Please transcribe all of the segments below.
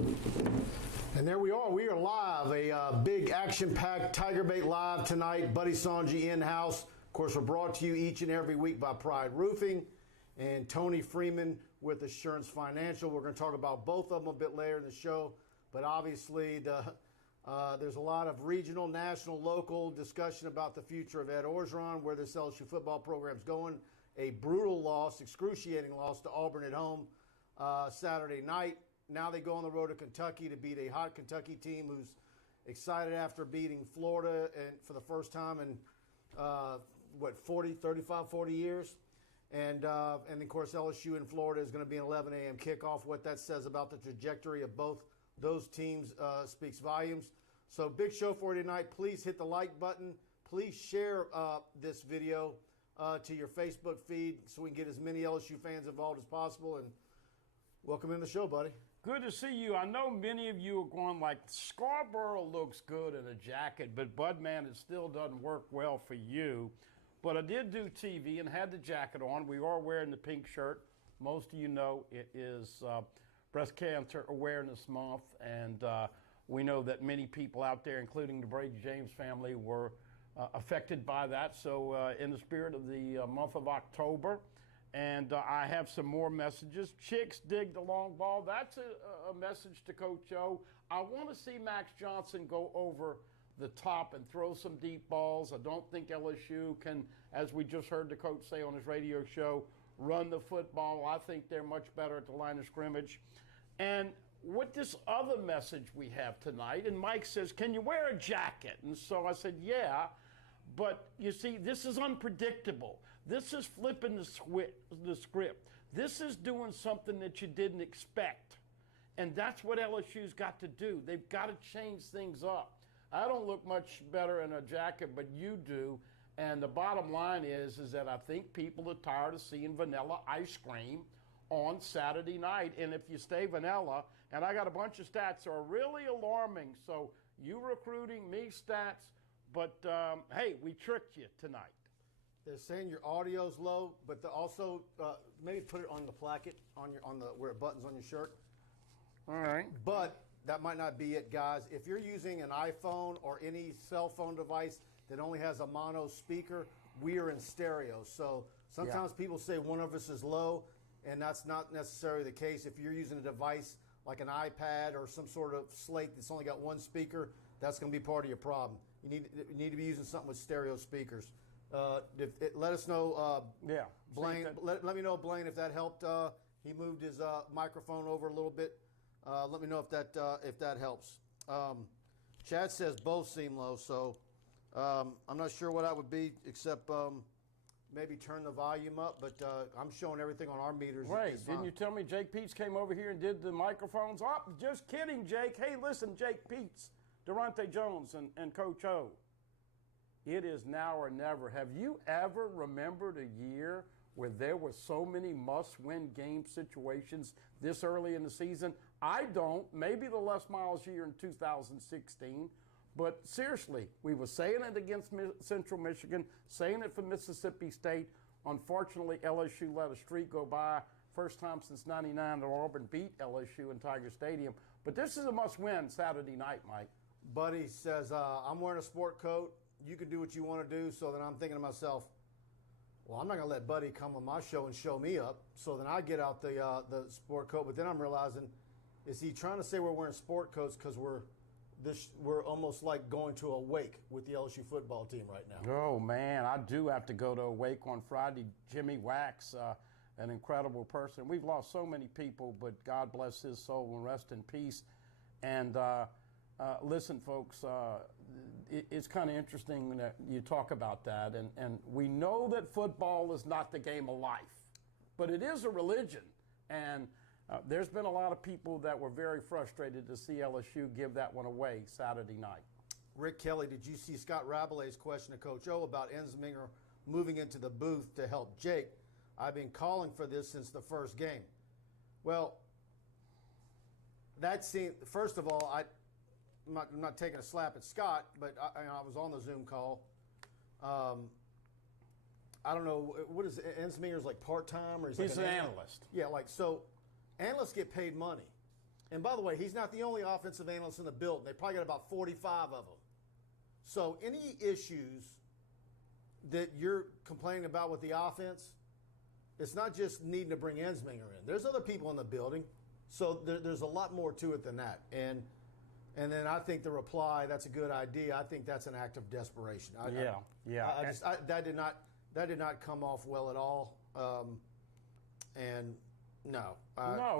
And there we are. We are live. A big action-packed TigerBait live tonight. Buddy Songy in-house. Of course, we're brought to you each and every week by Pride Roofing and Tony Freeman with Assurance Financial. We're going to talk about both of them a bit later in the show. But obviously, there's a lot of regional, national, local discussion about the future of Ed Orgeron, where this LSU football program's going. A brutal loss, excruciating loss to Auburn at home Saturday night. Now they go on the road to Kentucky to beat a hot Kentucky team who's excited after beating Florida and for the first time in, 40 years. And of course, LSU in Florida is going to be an 11 a.m. kickoff. What that says about the trajectory of both those teams speaks volumes. So big show for you tonight. Please hit the like button. Please share this video to your Facebook feed so we can get as many LSU fans involved as possible. And welcome in the show, buddy. Good to see you. I know many of you are going like, Scarborough looks good in a jacket, but Budman, it still doesn't work well for you. But I did do TV and had the jacket on. We are wearing the pink shirt. Most of you know it is Breast Cancer Awareness Month, and we know that many people out there, including the Brady James family, were affected by that. So in the spirit of the month of October, and I have some more messages. Chicks dig the long ball. That's a message to Coach O. I want to see Max Johnson go over the top and throw some deep balls. I don't think LSU can, as we just heard the coach say on his radio show, run the football. I think they're much better at the line of scrimmage. And with this other message we have tonight, and Mike says, can you wear a jacket? And so I said, yeah. But you see, this is unpredictable. This is flipping the script. This is doing something that you didn't expect. And that's what LSU's got to do. They've got to change things up. I don't look much better in a jacket, but you do. And the bottom line is that I think people are tired of seeing vanilla ice cream on Saturday night. And if you stay vanilla, and I got a bunch of stats that are really alarming. So you recruiting, me stats. But, hey, we tricked you tonight. They're saying your audio's low, but also maybe put it on the placket, on the where it buttons on your shirt. All right. But that might not be it, guys. If you're using an iPhone or any cell phone device that only has a mono speaker, we are in stereo. So sometimes people say one of us is low, and that's not necessarily the case. If you're using a device like an iPad or some sort of slate that's only got one speaker, that's going to be part of your problem. You need to be using something with stereo speakers. Let us know, Blaine. Let me know, Blaine, if that helped. He moved his microphone over a little bit. Let me know if that helps. Chad says both seem low, so I'm not sure what that would be, except maybe turn the volume up. But I'm showing everything on our meters. Wait, didn't you tell me Jake Peets came over here and did the microphones? Oh, just kidding, Jake. Hey, listen, Jake Peets. Durante Jones and Coach O, it is now or never. Have you ever remembered a year where there were so many must-win game situations this early in the season? I don't. Maybe the Les Miles year in 2016. But seriously, we were saying it against Central Michigan, saying it for Mississippi State. Unfortunately, LSU let a streak go by. First time since '99 that Auburn beat LSU in Tiger Stadium. But this is a must-win Saturday night, Mike. Buddy says, I'm wearing a sport coat. You can do what you want to do. So then I'm thinking to myself, well, I'm not going to let Buddy come on my show and show me up. So then I get out the sport coat. But then I'm realizing, is he trying to say we're wearing sport coats because we're almost like going to a wake with the LSU football team right now? Oh, man, I do have to go to a wake on Friday. Jimmy Wax, an incredible person. We've lost so many people, but God bless his soul and rest in peace. And listen, folks, it's kind of interesting that you talk about that. And we know that football is not the game of life, but it is a religion. And there's been a lot of people that were very frustrated to see LSU give that one away Saturday night. Rick Kelly, did you see Scott Rabalay's question to Coach O about Ensminger moving into the booth to help Jake? I've been calling for this since the first game. Well, that seemed, first of all, I'm not taking a slap at Scott, but I was on the Zoom call. I don't know, what is Ensminger's like part-time? Or he's an analyst. Yeah, like, so analysts get paid money. And by the way, he's not the only offensive analyst in the building. They probably got about 45 of them. So any issues that you're complaining about with the offense, it's not just needing to bring Ensminger in. There's other people in the building. So there's a lot more to it than that. And then I think the reply, that's a good idea. I think that's an act of desperation. That did not come off well at all. No,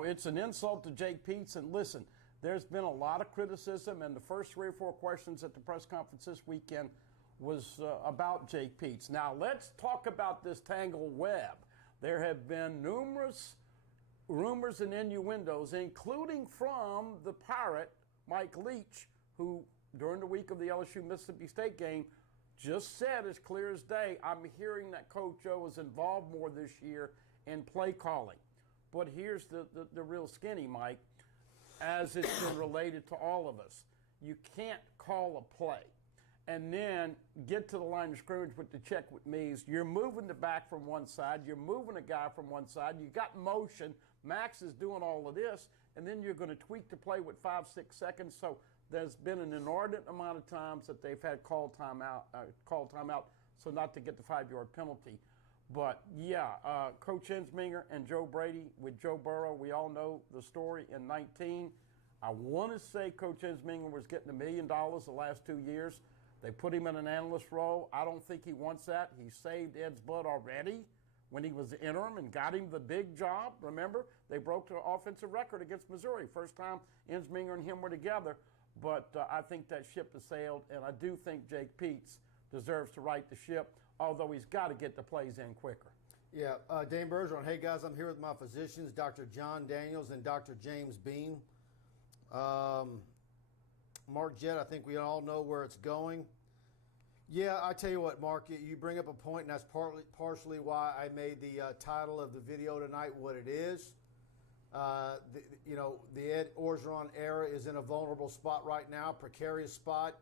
it's an insult to Jake Peetz. And listen, there's been a lot of criticism, and the first 3 or 4 questions at the press conference this weekend was about Jake Peetz. Now, let's talk about this tangled web. There have been numerous rumors and innuendos, including from the Pirate, Mike Leach, who during the week of the LSU-Mississippi State game just said as clear as day, I'm hearing that Coach O is involved more this year in play calling. But here's the real skinny, Mike, as it's been related to all of us. You can't call a play and then get to the line of scrimmage with the check with me's. You're moving the back from one side. You're moving a guy from one side. You got motion. Max is doing all of this, and then you're going to tweak the play with 5, 6 seconds. So there's been an inordinate amount of times that they've had call timeout, so not to get the 5-yard penalty. But, Coach Ensminger and Joe Brady with Joe Burrow, we all know the story in 19. I want to say Coach Ensminger was getting $1 million the last 2 years. They put him in an analyst role. I don't think he wants that. He saved Ed's butt already when he was the interim and got him the big job. Remember, they broke the offensive record against Missouri. First time Ensminger and him were together. But I think that ship has sailed, and I do think Jake Peetz deserves to right the ship, although he's got to get the plays in quicker. Yeah, Dane Bergeron. Hey, guys, I'm here with my physicians, Dr. John Daniels and Dr. James Beam. Mark Jett, I think we all know where it's going. Yeah, I tell you what, Mark, you bring up a point, and that's partially why I made the title of the video tonight what it is. The Ed Orgeron era is in a vulnerable spot right now, precarious spot,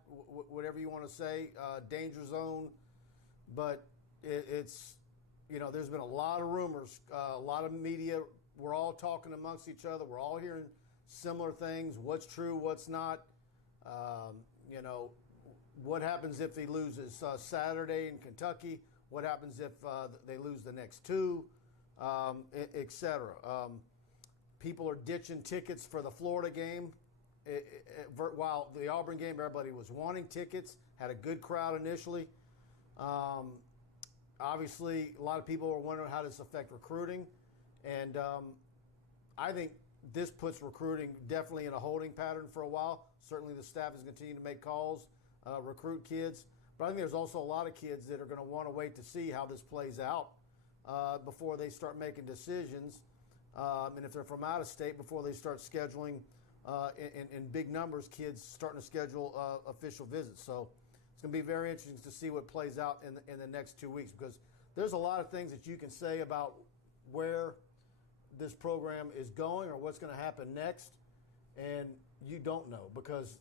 whatever you want to say, danger zone. But it's there's been a lot of rumors, a lot of media. We're all talking amongst each other. We're all hearing similar things. What's true, what's not. What happens if he loses Saturday in Kentucky? What happens if they lose the next 2, et cetera. People are ditching tickets for the Florida game. While the Auburn game, everybody was wanting tickets, had a good crowd initially. Obviously, a lot of people are wondering how this affect recruiting. And I think this puts recruiting definitely in a holding pattern for a while. Certainly the staff is continuing to make calls, recruit kids. But I think there's also a lot of kids that are going to want to wait to see how this plays out before they start making decisions. And if they're from out of state, before they start scheduling in big numbers, kids starting to schedule official visits. So it's going to be very interesting to see what plays out in the next 2 weeks, because there's a lot of things that you can say about where this program is going or what's going to happen next, and you don't know, because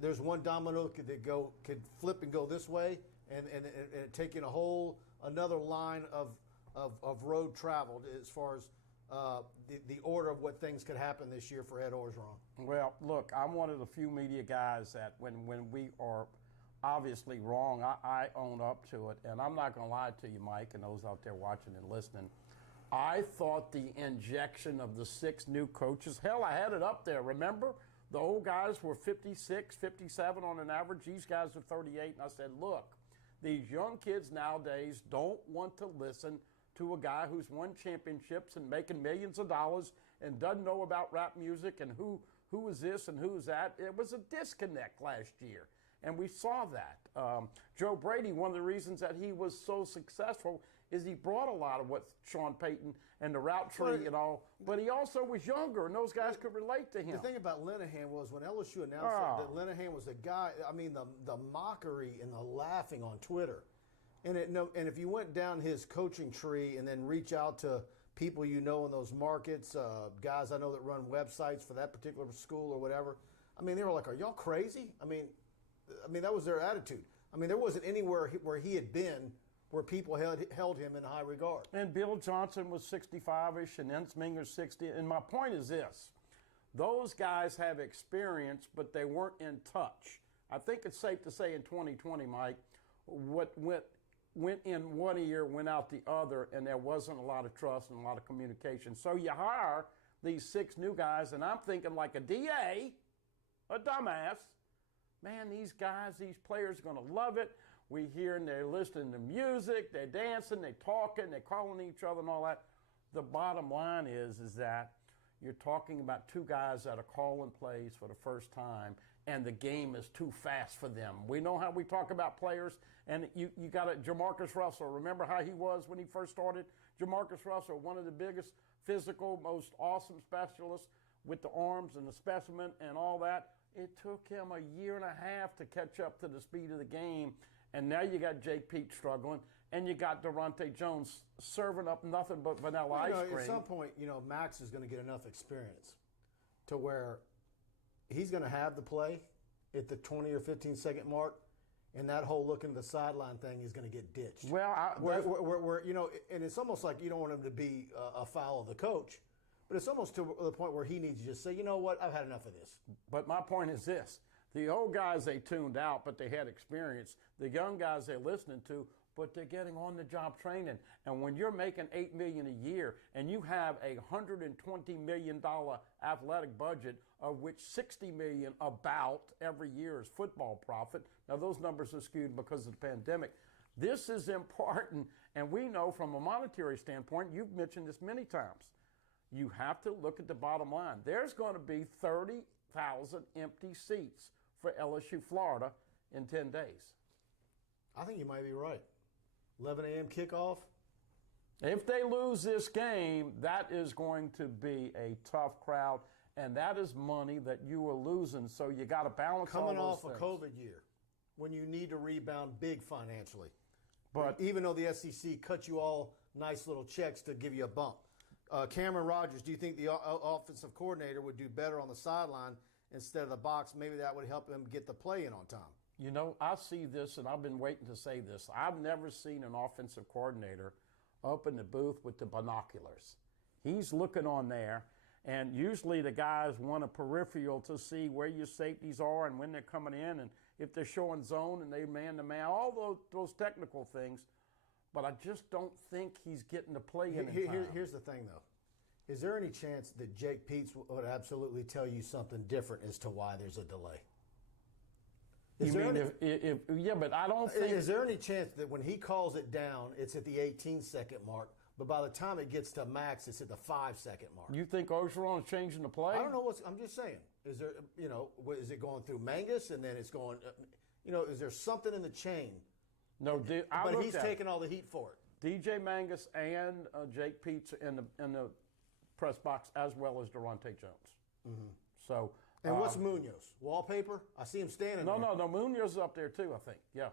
there's one domino could flip and go this way and take in another line of road traveled as far as the order of what things could happen this year for Ed Orgeron. Well, look, I'm one of the few media guys that when we are obviously wrong, I own up to it. And I'm not going to lie to you, Mike, and those out there watching and listening. I thought the injection of the 6 new coaches, hell, I had it up there. Remember? The old guys were 56, 57 on an average. These guys are 38. And I said, look, these young kids nowadays don't want to listen to a guy who's won championships and making millions of dollars and doesn't know about rap music and who is this and who's that. It was a disconnect last year, and we saw that. Joe Brady, one of the reasons that he was so successful is he brought a lot of what Sean Payton and the route tree and all, but he also was younger, and those guys could relate to him. The thing about Linehan was when LSU announced that Linehan was a guy, I mean, the mockery and the laughing on Twitter. And if you went down his coaching tree and then reach out to people in those markets, guys I know that run websites for that particular school or whatever, I mean, they were like, are y'all crazy? I mean, that was their attitude. I mean, there wasn't anywhere where he had been where people held him in high regard. And Bill Johnson was 65-ish and Ensminger's 60. And my point is this. Those guys have experience, but they weren't in touch. I think it's safe to say in 2020, Mike, what went in one ear went out the other, and there wasn't a lot of trust and a lot of communication. So you hire these 6 new guys, and I'm thinking like a DA, a dumbass. Man, these guys, these players are going to love it. We hear and they're listening to music, they're dancing, they're talking, they're calling each other and all that. The bottom line is that you're talking about 2 guys that are calling plays for the first time, and the game is too fast for them. We know how we talk about players, and you got Jamarcus Russell. Remember how he was when he first started? Jamarcus Russell, one of the biggest physical, most awesome specialists with the arms and the specimen and all that. It took him a year and a half to catch up to the speed of the game, and now you got Jake Peete struggling, and you got Durante Jones serving up nothing but vanilla ice cream. At some point, Max is going to get enough experience to where he's going to have the play at the 20 or 15-second mark, and that whole look into the sideline thing is going to get ditched. Well, and it's almost like you don't want him to be a foul of the coach, but it's almost to the point where he needs to just say, you know what, I've had enough of this. But my point is this. The old guys, they tuned out, but they had experience. The young guys they're listening to, but they're getting on-the-job training. And when you're making $8 million a year and you have a $120 million athletic budget, of which $60 million about every year is football profit. Now, those numbers are skewed because of the pandemic. This is important, and we know from a monetary standpoint, you've mentioned this many times, you have to look at the bottom line. There's going to be 30,000 empty seats for LSU Florida in 10 days. I think you might be right. 11 a.m. kickoff. If they lose this game, that is going to be a tough crowd, and that is money that you are losing. So you got to balance all those coming off things. a COVID year, when you need to rebound big financially. But even though the SEC cut you all nice little checks to give you a bump. Cameron Rogers, do you think the offensive coordinator would do better on the sideline instead of the box? Maybe that would help him get the play in on time. You know, I see this, and I've been waiting to say this. I've never seen an offensive coordinator up in the booth with the binoculars. He's looking on there, and usually the guys want a peripheral to see where your safeties are and when they're coming in, and if they're showing zone and they man-to-man, all those technical things. But I just don't think he's getting the play in time. Here's the thing, though. Is there any chance that Jake Peete would absolutely tell you something different as to why there's a delay? Yeah, but I don't think... Is there any chance that when he calls it down, it's at the 18-second mark, but by the time it gets to max, it's at the 5-second mark? You think Orgeron is changing the play? I don't know I'm just saying. Is there, is it going through Mangus and then it's going, is there something in the chain? No, but he's taking all the heat for it. DJ Mangus and Jake Peete in the press box, as well as Durante Jones. Mm-hmm. So... And what's Munoz? Wallpaper? I see him standing there. No, Munoz is up there too, I think. Yeah.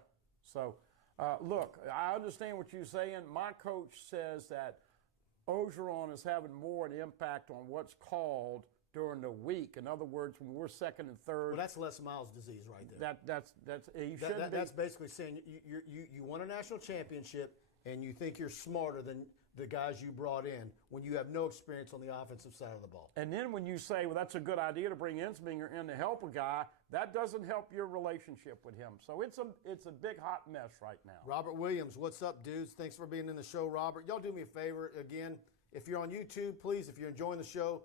So, look, I understand what you're saying. My coach says that Orgeron is having more an impact on what's called during the week. In other words, when we're second and third. Well, that's Les Miles' disease right there. That's basically saying you won a national championship and you think you're smarter than the guys you brought in when you have no experience on the offensive side of the ball. And then when you say, well, that's a good idea to bring Ensminger in to help a guy, that doesn't help your relationship with him. So it's a big hot mess right now. Robert Williams, what's up, dudes? Thanks for being in the show, Robert. Y'all do me a favor. Again, if you're on YouTube, please, if you're enjoying the show,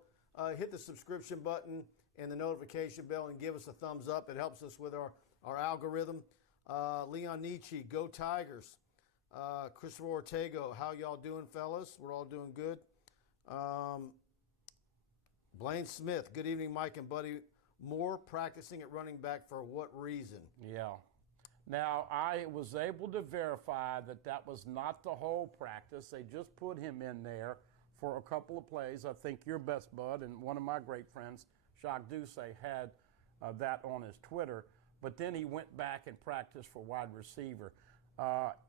hit the subscription button and the notification bell and give us a thumbs up. It helps us with our algorithm. Leon Nietzsche, go Tigers. Christopher Ortego, how y'all doing, fellas? We're all doing good. Blaine Smith, good evening, Mike and Buddy. More practicing at running back for what reason? Yeah. Now, I was able to verify that was not the whole practice. They just put him in there for a couple of plays. I think your best bud and one of my great friends, Jacques Doucet, had that on his Twitter. But then he went back and practiced for wide receiver.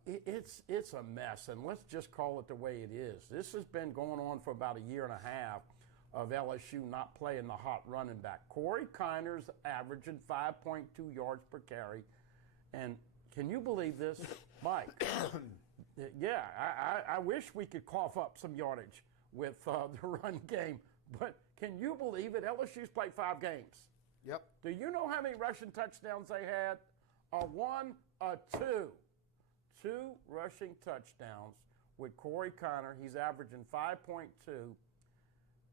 It's a mess, and let's just call it the way it is. This has been going on for about a year and a half of LSU not playing the hot running back. Corey Kiner's averaging 5.2 yards per carry, and can you believe this, Mike? Yeah, I wish we could cough up some yardage with the run game, but Can you believe it? LSU's played 5 games. Yep. Do you know how many rushing touchdowns they had? A 1, a 2. 2 rushing touchdowns with Corey Connor. He's averaging 5.2.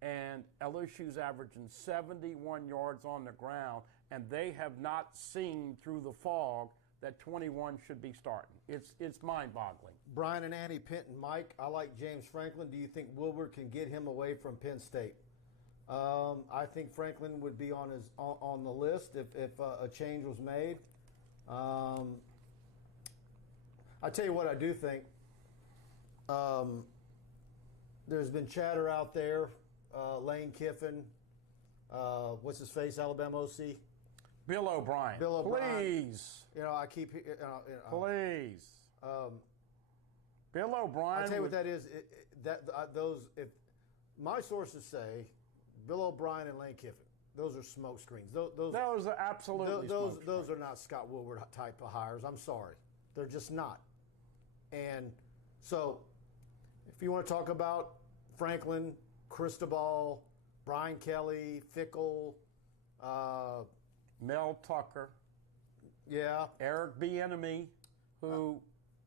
And LSU's averaging 71 yards on the ground. And they have not seen through the fog that 21 should be starting. It's mind-boggling. Brian and Annie Pinton, Mike, I like James Franklin. Do you think Woodward can get him away from Penn State? I think Franklin would be on the list if a change was made. I tell you what I do think. There's been chatter out there. Lane Kiffin, what's his face, Alabama OC? Bill O'Brien. Bill O'Brien. Please. I keep. Please. Bill O'Brien. I'll tell you what that is. If my sources say, Bill O'Brien and Lane Kiffin, those are smoke screens. Those are absolutely those smoke screens. are not Scott Woodward type of hires. I'm sorry, they're just not. And so, if you want to talk about Franklin, Cristobal, Brian Kelly, Fickle, Mel Tucker, yeah, Eric Bieniemy, who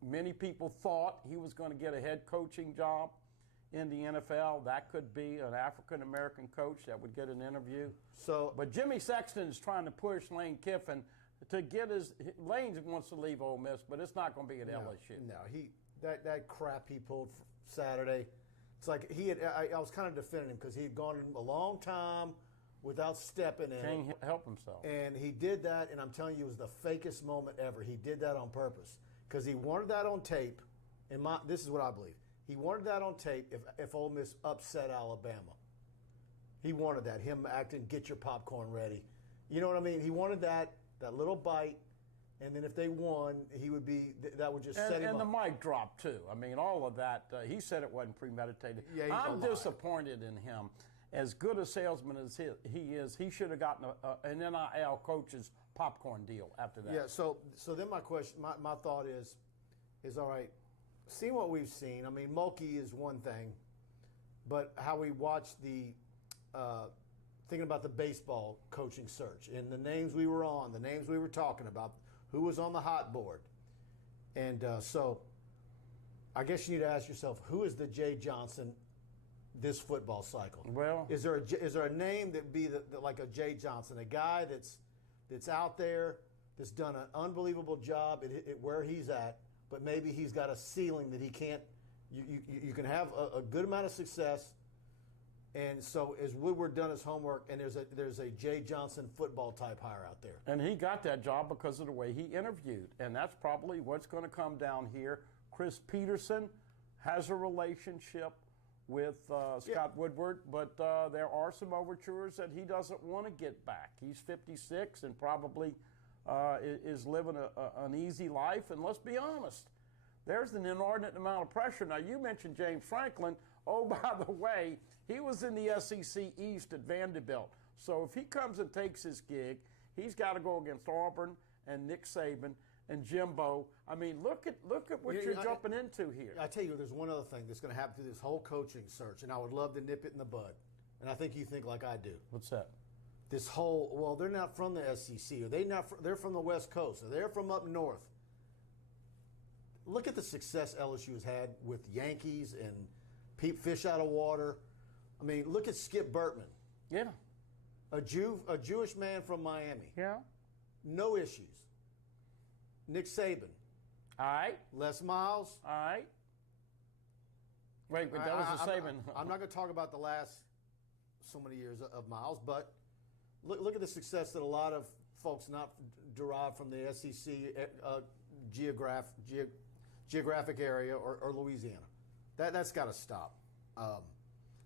many people thought he was going to get a head coaching job in the NFL. That could be an African-American coach that would get an interview. But Jimmy Sexton is trying to push Lane Kiffin to get Lane wants to leave Ole Miss, but it's not going to be at LSU. No, that crap he pulled Saturday. It's like I was kind of defending him because he had gone a long time without stepping in. Can't help himself. And he did that, and I'm telling you, it was the fakest moment ever. He did that on purpose because he wanted that on tape. And this is what I believe. He wanted that on tape if Ole Miss upset Alabama. He wanted that, him acting, get your popcorn ready. You know what I mean? He wanted that little bite, and then if they won, that would just set him up. And the mic drop, too. I mean, all of that. He said it wasn't premeditated. Yeah, I'm disappointed in him. As good a salesman as he is, he should have gotten an NIL coach's popcorn deal after that. Yeah, so then my question, my thought is all right, seeing what we've seen, I mean, Mulkey is one thing, but how we watch thinking about the baseball coaching search and the names we were on, the names we were talking about, who was on the hot board. And so I guess you need to ask yourself, who is the Jay Johnson this football cycle? Well, is there a name that be like a Jay Johnson, a guy that's out there, that's done an unbelievable job at where he's at, but maybe he's got a ceiling that he can't. You can have a good amount of success, and so as Woodward done his homework, and there's a Jay Johnson football type hire out there, and he got that job because of the way he interviewed, and that's probably what's going to come down here. Chris Peterson has a relationship with Scott Woodward, but there are some overtures that he doesn't want to get back. He's 56 and probably is living an easy life. And let's be honest, there's an inordinate amount of pressure. Now, you mentioned James Franklin. Oh, by the way, he was in the SEC East at Vanderbilt. So if he comes and takes his gig, he's got to go against Auburn and Nick Saban and Jimbo. I mean, look at what you're jumping into here. I tell you, there's one other thing that's going to happen through this whole coaching search, and I would love to nip it in the bud. And I think you think like I do. What's that? This whole, they're not from the SEC. They're from the West Coast. Or they're from up north. Look at the success LSU has had with Yankees and fish out of water. I mean, look at Skip Bertman. Yeah. A Jewish man from Miami. Yeah. No issues. Nick Saban. All right. Les Miles. All right. Wait, but that was the Saban. I'm not going to talk about the last so many years of Miles, but look at the success that a lot of folks not derived from the SEC geographic area or Louisiana. That's got to stop.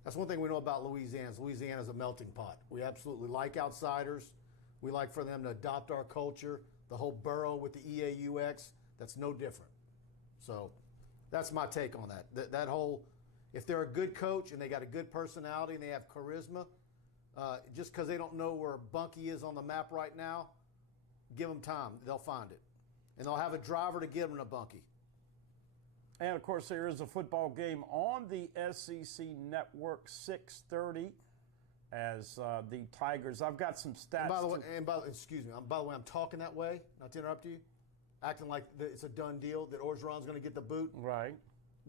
That's one thing we know about Louisiana. Louisiana is a melting pot. We absolutely like outsiders. We like for them to adopt our culture. The whole borough with the EAUX, that's no different. So that's my take on that. That whole, if they're a good coach and they got a good personality and they have charisma, just because they don't know where Bunkie is on the map right now, give them time. They'll find it. And they'll have a driver to get them to Bunkie. And, of course, there is a football game on the SEC Network, 6:30. as the Tigers. I've got some stats. And excuse me. By the way, I'm talking that way. Not to interrupt you, acting like it's a done deal that Orgeron's going to get the boot. Right.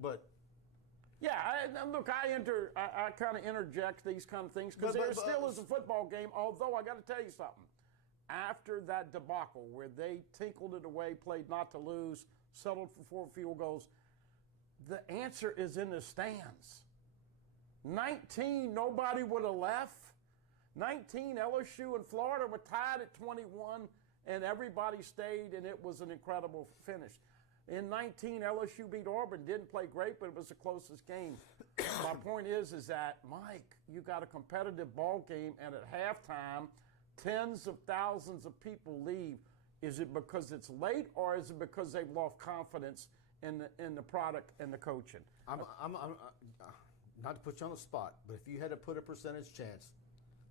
But yeah, I kind of interject these kind of things because there still is a football game. Although I got to tell you something. After that debacle where they tinkled it away, played not to lose, settled for 4 field goals, the answer is in the stands. 19, nobody would have left. 19, LSU and Florida were tied at 21, and everybody stayed, and it was an incredible finish. In 19, LSU beat Auburn. Didn't play great, but it was the closest game. My point is that, Mike, you got a competitive ball game, and at halftime, tens of thousands of people leave. Is it because it's late, or is it because they've lost confidence in the product and the coaching? I'm not to put you on the spot, but if you had to put a percentage chance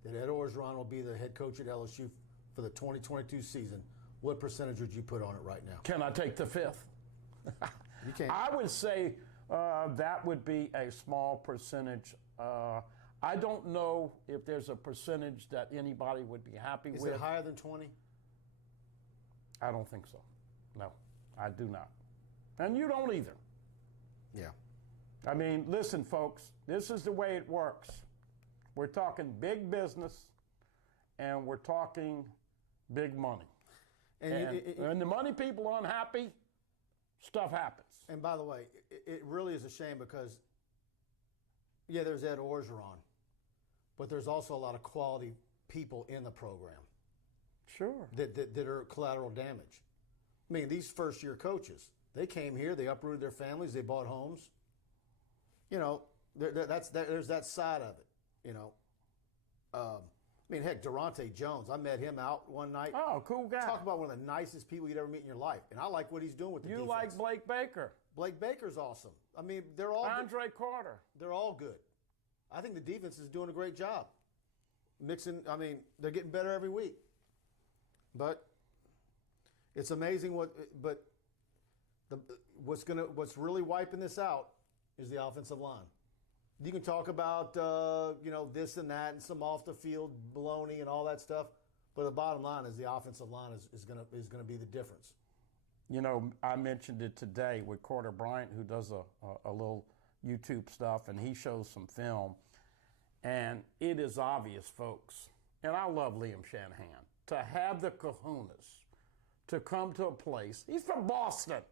that Ed Orgeron will be the head coach at LSU for the 2022 season, what percentage would you put on it right now? Can I take the fifth? You can't. I would say that would be a small percentage. I don't know if there's a percentage that anybody would be happy with. Is it higher than 20? I don't think so. No, I do not. And you don't either. Yeah. I mean, listen, folks, this is the way it works. We're talking big business, and we're talking big money. And the money people are unhappy, stuff happens. And by the way, it really is a shame because, yeah, there's Ed Orgeron, but there's also a lot of quality people in the program. Sure. That are collateral damage. I mean, these first-year coaches, they came here, they uprooted their families, they bought homes. You know, there's that side of it, you know. I mean, heck, Durante Jones, I met him out one night. Oh, cool guy. Talk about one of the nicest people you'd ever meet in your life. And I like what he's doing with the defense. You like Blake Baker. Blake Baker's awesome. I mean, they're all Andre Carter. They're all good. I think the defense is doing a great job. Mixing, I mean, they're getting better every week. But it's amazing what's really wiping this out is the offensive line. You can talk about this and that and some off the field baloney and all that stuff, but the bottom line is the offensive line is going to be the difference. You know, I mentioned it today with Carter Bryant, who does a little YouTube stuff, and he shows some film, and it is obvious, folks. And I love Liam Shanahan to have the kahunas to come to a place. He's from Boston.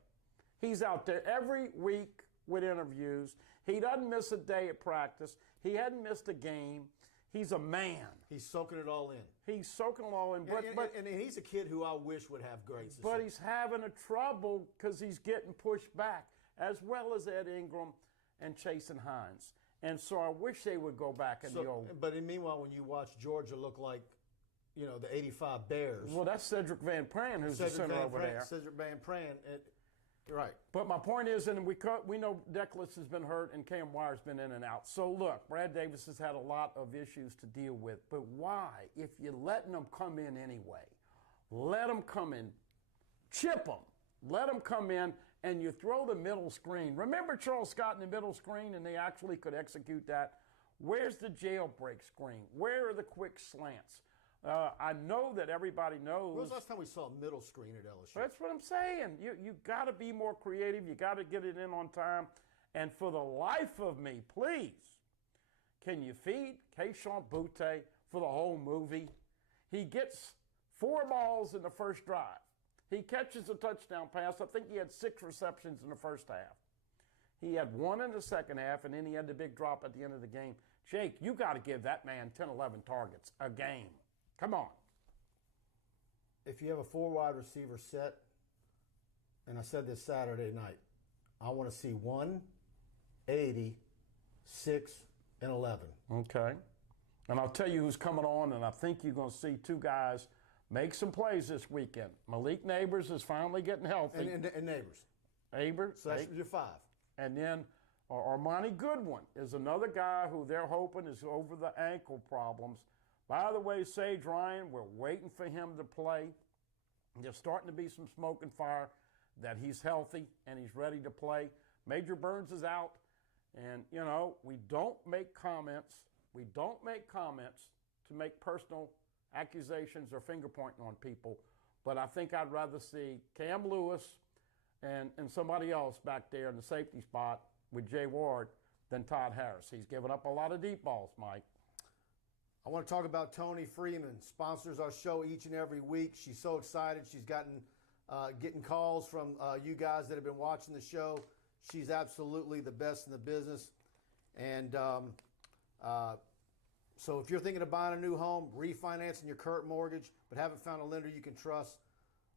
He's out there every week with interviews. He doesn't miss a day at practice. He hadn't missed a game. He's a man. He's soaking it all in. He's soaking it all in. And he's a kid who I wish would have great success. But he's having a trouble because he's getting pushed back, as well as Ed Ingram and Chasen Hines. And so I wish they would go back in the old. But meanwhile, when you watch Georgia look like, the 85 Bears. Well, that's Cedric Van Pran, who's the center over there. Cedric Van Pran. You're right. But my point is, and we know Declis has been hurt and Cam Wire's been in and out. So look, Brad Davis has had a lot of issues to deal with. But why? If you're letting them come in anyway, let them come in. Chip them. Let them come in, and you throw the middle screen. Remember Charles Scott in the middle screen, and they actually could execute that? Where's the jailbreak screen? Where are the quick slants? I know that everybody knows. When was the last time we saw a middle screen at LSU? That's what I'm saying. You got to be more creative. You got to get it in on time. And for the life of me, please, can you feed Keishon Butte for the whole movie? He gets 4 balls in the first drive. He catches a touchdown pass. I think he had 6 receptions in the first half. He had 1 in the second half, and then he had the big drop at the end of the game. Jake, you got to give that man 10, 11 targets a game. Come on. If you have a 4 wide receiver set, and I said this Saturday night, I want to see 1, 80, 6, and 11. Okay. And I'll tell you who's coming on, and I think you're going to see 2 guys make some plays this weekend. Malik Neighbors is finally getting healthy. And Neighbors. Neighbors. So that's your 5. And then Armani Goodwin is another guy who they're hoping is over the ankle problems. By the way, Sage Ryan, we're waiting for him to play. There's starting to be some smoke and fire that he's healthy and he's ready to play. Major Burns is out. And, we don't make comments We don't make comments to make personal accusations or finger pointing on people, but I think I'd rather see Cam Lewis and somebody else back there in the safety spot with Jay Ward than Todd Harris. He's given up a lot of deep balls, Mike. I want to talk about Tony Freeman. Sponsors our show each and every week. She's so excited. She's getting calls from you guys that have been watching the show. She's absolutely the best in the business. And so if you're thinking of buying a new home, refinancing your current mortgage, but haven't found a lender you can trust,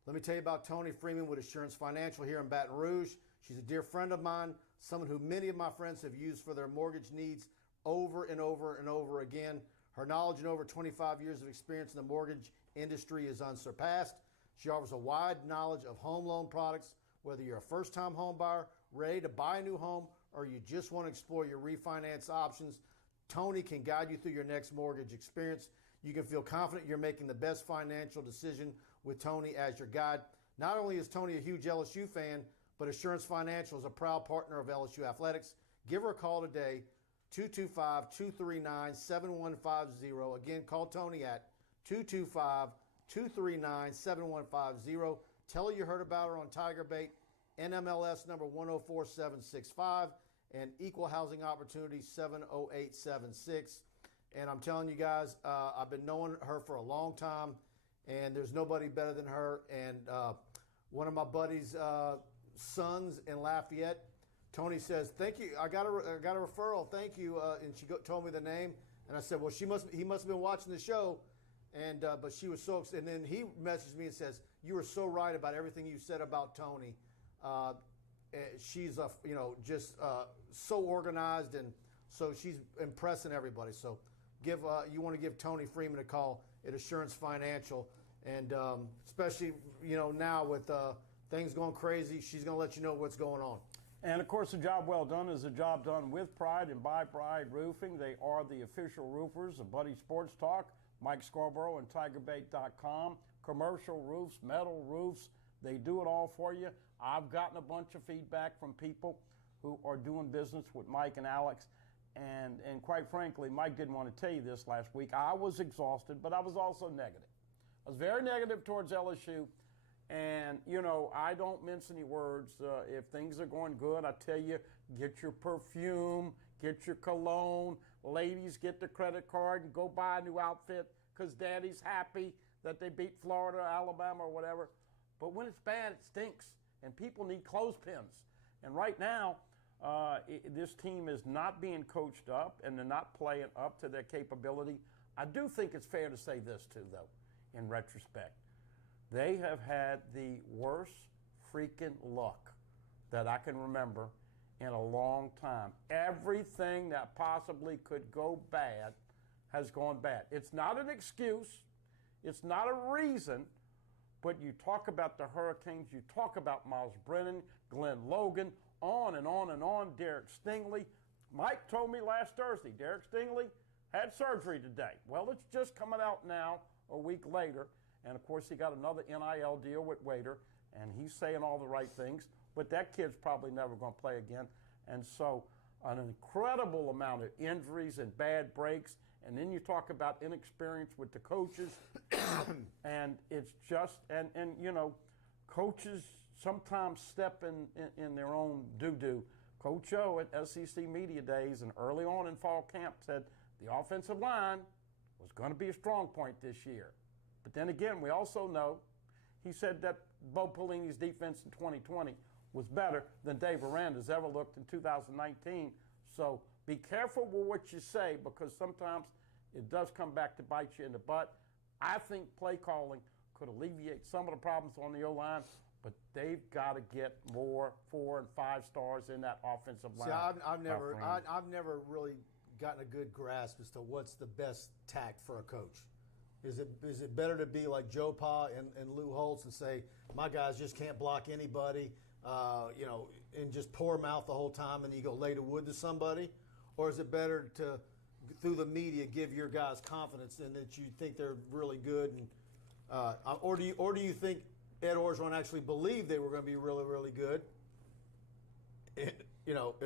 let me tell you about Tony Freeman with Assurance Financial here in Baton Rouge. She's a dear friend of mine, someone who many of my friends have used for their mortgage needs over and over and over again. Her knowledge and over 25 years of experience in the mortgage industry is unsurpassed. She offers a wide knowledge of home loan products, whether you're a first-time home buyer, ready to buy a new home, or you just want to explore your refinance options. Tony can guide you through your next mortgage experience. You can feel confident you're making the best financial decision with Tony as your guide. Not only is Tony a huge LSU fan, but Assurance Financial is a proud partner of LSU Athletics. Give her a call today, 225-239-7150. Again, call Tony at 225-239-7150. Tell her you heard about her on TigerBait, NMLS number 104765, and Equal Housing Opportunity 70876. And I'm telling you guys, I've been knowing her for a long time, and there's nobody better than her. And one of my buddies' sons in Lafayette, Tony says, "Thank you. I got a referral. Thank you." And she told me the name, and I said, "Well, he must have been watching the show." And but she was so excited. And then he messaged me and says, "You were so right about everything you said about Tony. She's just so organized, and so she's impressing everybody." So you want to give Tony Freeman a call at Assurance Financial, and especially now with things going crazy, she's going to let you know what's going on. And of course, a job well done is a job done with pride and by Pride Roofing. They are the official roofers of Buddy Sports Talk, Mike Scarborough, and TigerBait.com. Commercial roofs, metal roofs, they do it all for you. I've gotten a bunch of feedback from people who are doing business with Mike and Alex. And quite frankly, Mike didn't want to tell you this last week. I was exhausted, but I was also negative. I was very negative towards LSU. And, I don't mince any words. If things are going good, I tell you, get your perfume, get your cologne. Ladies, get the credit card and go buy a new outfit because daddy's happy that they beat Florida, Alabama, or whatever. But when it's bad, it stinks. And people need clothespins. And right now, this team is not being coached up, and they're not playing up to their capability. I do think it's fair to say this, too, though, in retrospect. They have had the worst freaking luck that I can remember in a long time. Everything that possibly could go bad has gone bad. It's not an excuse. It's not a reason. But you talk about the Hurricanes, you talk about Miles Brennan, Glenn Logan, on and on and on, Derek Stingley. Mike told me last Thursday, Derek Stingley had surgery today. Well, it's just coming out now, a week later. And, of course, he got another NIL deal with Waiter, and he's saying all the right things. But that kid's probably never going to play again. And so an incredible amount of injuries and bad breaks. And then you talk about inexperience with the coaches. And it's just, and coaches sometimes step in their own doo-doo. Coach O at SEC Media Days and early on in fall camp said the offensive line was going to be a strong point this year. But then again, we also know he said that Bo Pelini's defense in 2020 was better than Dave Aranda's ever looked in 2019. So be careful with what you say, because sometimes it does come back to bite you in the butt. I think play calling could alleviate some of the problems on the O-line, but they've got to get more 4 and 5 stars in that offensive line. See, I've never really gotten a good grasp as to what's the best tact for a coach. Is it better to be like Joe Pa and Lou Holtz and say, my guys just can't block anybody, and just pour mouth the whole time and you go lay the wood to somebody? Or is it better to, through the media, give your guys confidence in that you think they're really good? And or do you think Ed Orgeron actually believed they were going to be really, really good?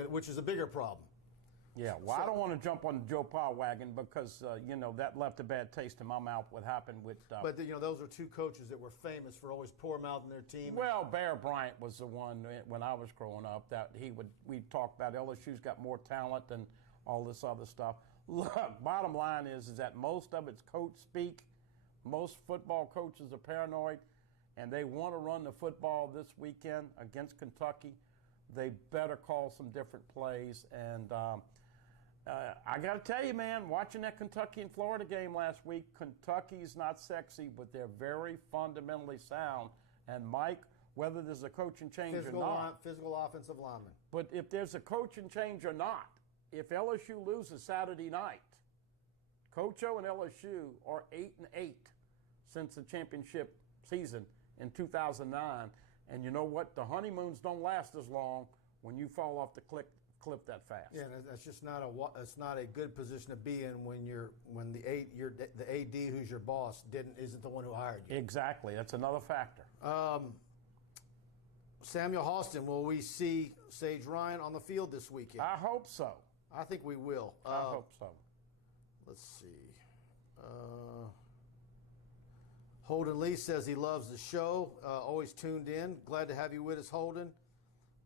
Which is a bigger problem. Yeah, well, I don't want to jump on the Joe Pa wagon because, that left a bad taste in my mouth what happened with... But, those are two coaches that were famous for always poor-mouthing their team. Well, Bear Bryant was the one when I was growing up that we'd talk about LSU's got more talent and all this other stuff. Look, bottom line is that most of it's coach speak. Most football coaches are paranoid, and they want to run the football this weekend against Kentucky. They better call some different plays. And I got to tell you, man, watching that Kentucky and Florida game last week, Kentucky's not sexy, but they're very fundamentally sound. And, Mike, whether there's a coaching change or not. Physical offensive lineman. But if there's a coaching change or not, if LSU loses Saturday night, Coach O and LSU are 8-8 since the championship season in 2009. And you know what? The honeymoons don't last as long when you fall off the cliff that fast. Yeah, and that's just not a good position to be in when the AD who's your boss isn't the one who hired you. Exactly, that's another factor. Samuel Halston, will we see Sage Ryan on the field this weekend? I hope so. I think we will. I hope so. Let's see. Holden Lee says he loves the show. Always tuned in. Glad to have you with us, Holden.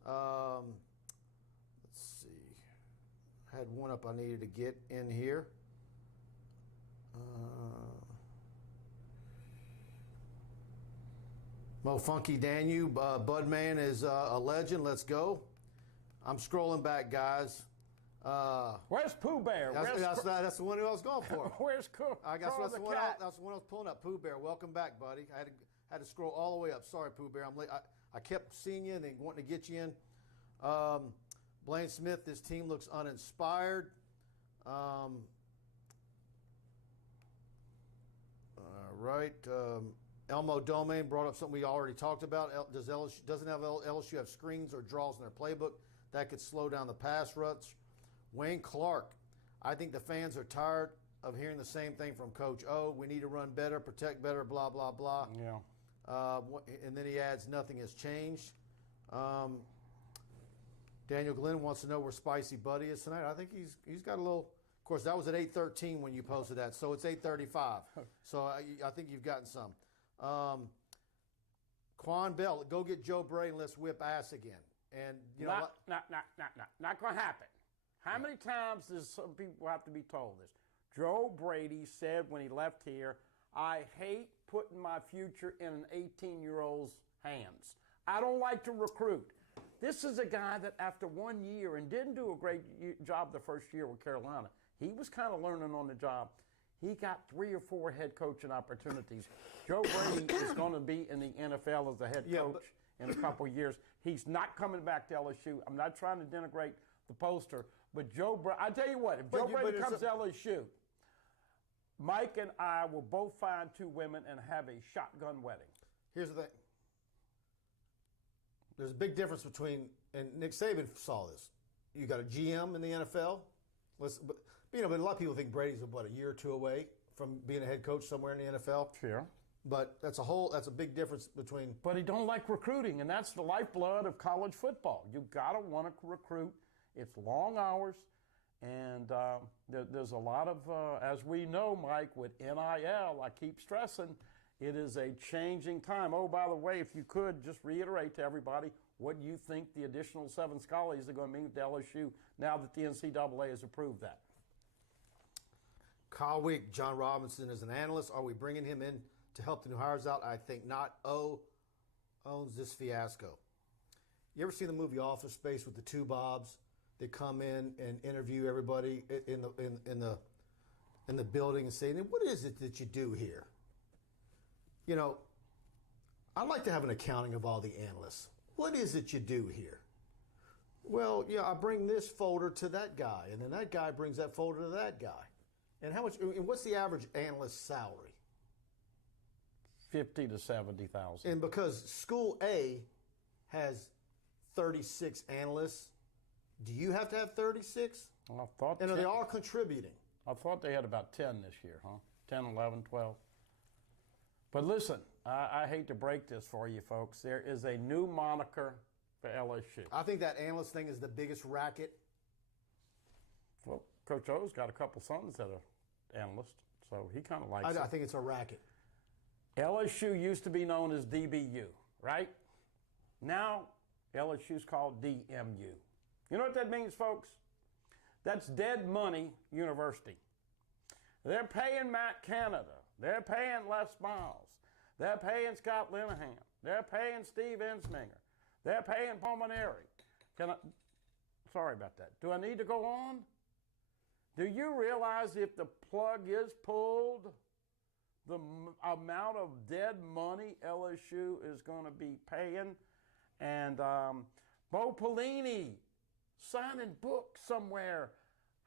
Let's see. I had one up I needed to get in here. Mo Funky Danu, Budman is a legend. Let's go. I'm scrolling back, guys. Where's Pooh Bear? That's the one who I was going for. Where's Cool? I guess that's the one I was pulling up. Pooh Bear, welcome back, buddy. I had to scroll all the way up. Sorry, Pooh Bear. I'm late. I kept seeing you and then wanting to get you in. Blaine Smith, this team looks uninspired. All right. Elmo Domain brought up something we already talked about. Doesn't LSU have screens or draws in their playbook that could slow down the pass rush? Wayne Clark, I think the fans are tired of hearing the same thing from Coach O. We need to run better, protect better, blah, blah, blah. Yeah. And then he adds, nothing has changed. Daniel Glenn wants to know where Spicy Buddy is tonight. I think he's got a little. Of course, that was at 8:13 when you posted that, so it's 8:35. So I think you've gotten some. Quan Bell, go get Joe Brady and let's whip ass again. And you know what? Not going to happen. How many times does some people have to be told this? Joe Brady said when he left here, I hate putting my future in an 18-year-old's hands. I don't like to recruit. This is a guy that after 1 year and didn't do a great job the first year with Carolina, he was kind of learning on the job. He got 3 or 4 head coaching opportunities. Joe Brady is going to be in the NFL as a head coach in a couple of years. He's not coming back to LSU. I'm not trying to denigrate the poster, but I tell you what, if Joe Brady comes to LSU, Mike and I will both find 2 women and have a shotgun wedding. Here's the thing. There's a big difference between, and Nick Saban saw this. You got a GM in the NFL, but a lot of people think Brady's a year or 2 away from being a head coach somewhere in the NFL. Sure. But that's a big difference between. But he don't like recruiting, and that's the lifeblood of college football. You gotta want to recruit. It's long hours, and there's a lot of, as we know, Mike, with NIL. I keep stressing, it is a changing time. Oh, by the way, if you could just reiterate to everybody what you think the additional 7 scholars are going to mean to LSU now that the NCAA has approved that. Kyle Wick, John Robinson is an analyst. Are we bringing him in to help the new hires out? I think not. O owns this fiasco. You ever seen the movie Office Space with the 2 Bobs that come in and interview everybody in the building and say, what is it that you do here? You know, I'd like to have an accounting of all the analysts. What is it you do here? Well, yeah, I bring this folder to that guy, and then that guy brings that folder to that guy. And what's the average analyst salary? $50,000 to $70,000. And because School A has 36 analysts, do you have to have 36? I thought. And are they all contributing? I thought they had about 10 this year, huh? 10, 11, 12. But listen, I hate to break this for you folks. There is a new moniker for LSU. I think that analyst thing is the biggest racket. Well, Coach O's got a couple sons that are analysts, so he kind of likes it. I think it's a racket. LSU used to be known as DBU, right? Now, LSU's called DMU. You know what that means, folks? That's Dead Money University. They're paying Matt Canada. They're paying Les Miles. They're paying Scott Linehan. They're paying Steve Ensminger. They're paying Palmineri. Sorry about that. Do I need to go on? Do you realize if the plug is pulled, the amount of dead money LSU is going to be paying? And Bo Pelini signing books somewhere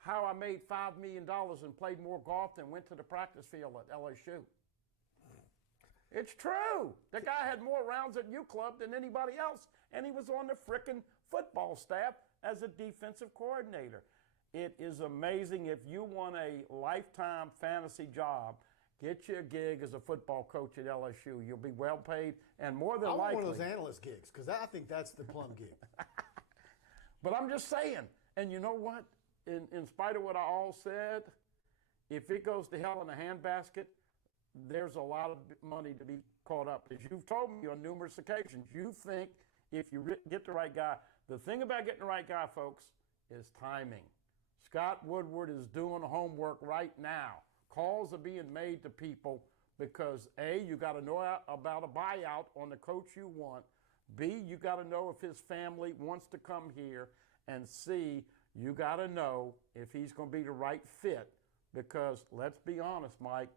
how I made $5 million and played more golf than went to the practice field at LSU. It's true. The guy had more rounds at U Club than anybody else, and he was on the frickin' football staff as a defensive coordinator. It is amazing. If you want a lifetime fantasy job, get you a gig as a football coach at LSU. You'll be well paid, and more than likely. I want one of those analyst gigs because I think that's the plum gig. But I'm just saying, and you know what? In spite of what I all said, if it goes to hell in a handbasket, there's a lot of money to be caught up. As you've told me on numerous occasions, you think if you get the right guy. The thing about getting the right guy, folks, is timing. Scott Woodward is doing homework right now. Calls are being made to people because, A, you got to know about a buyout on the coach you want. B, you got to know if his family wants to come here. And C, you got to know if he's going to be the right fit because, let's be honest, Mike,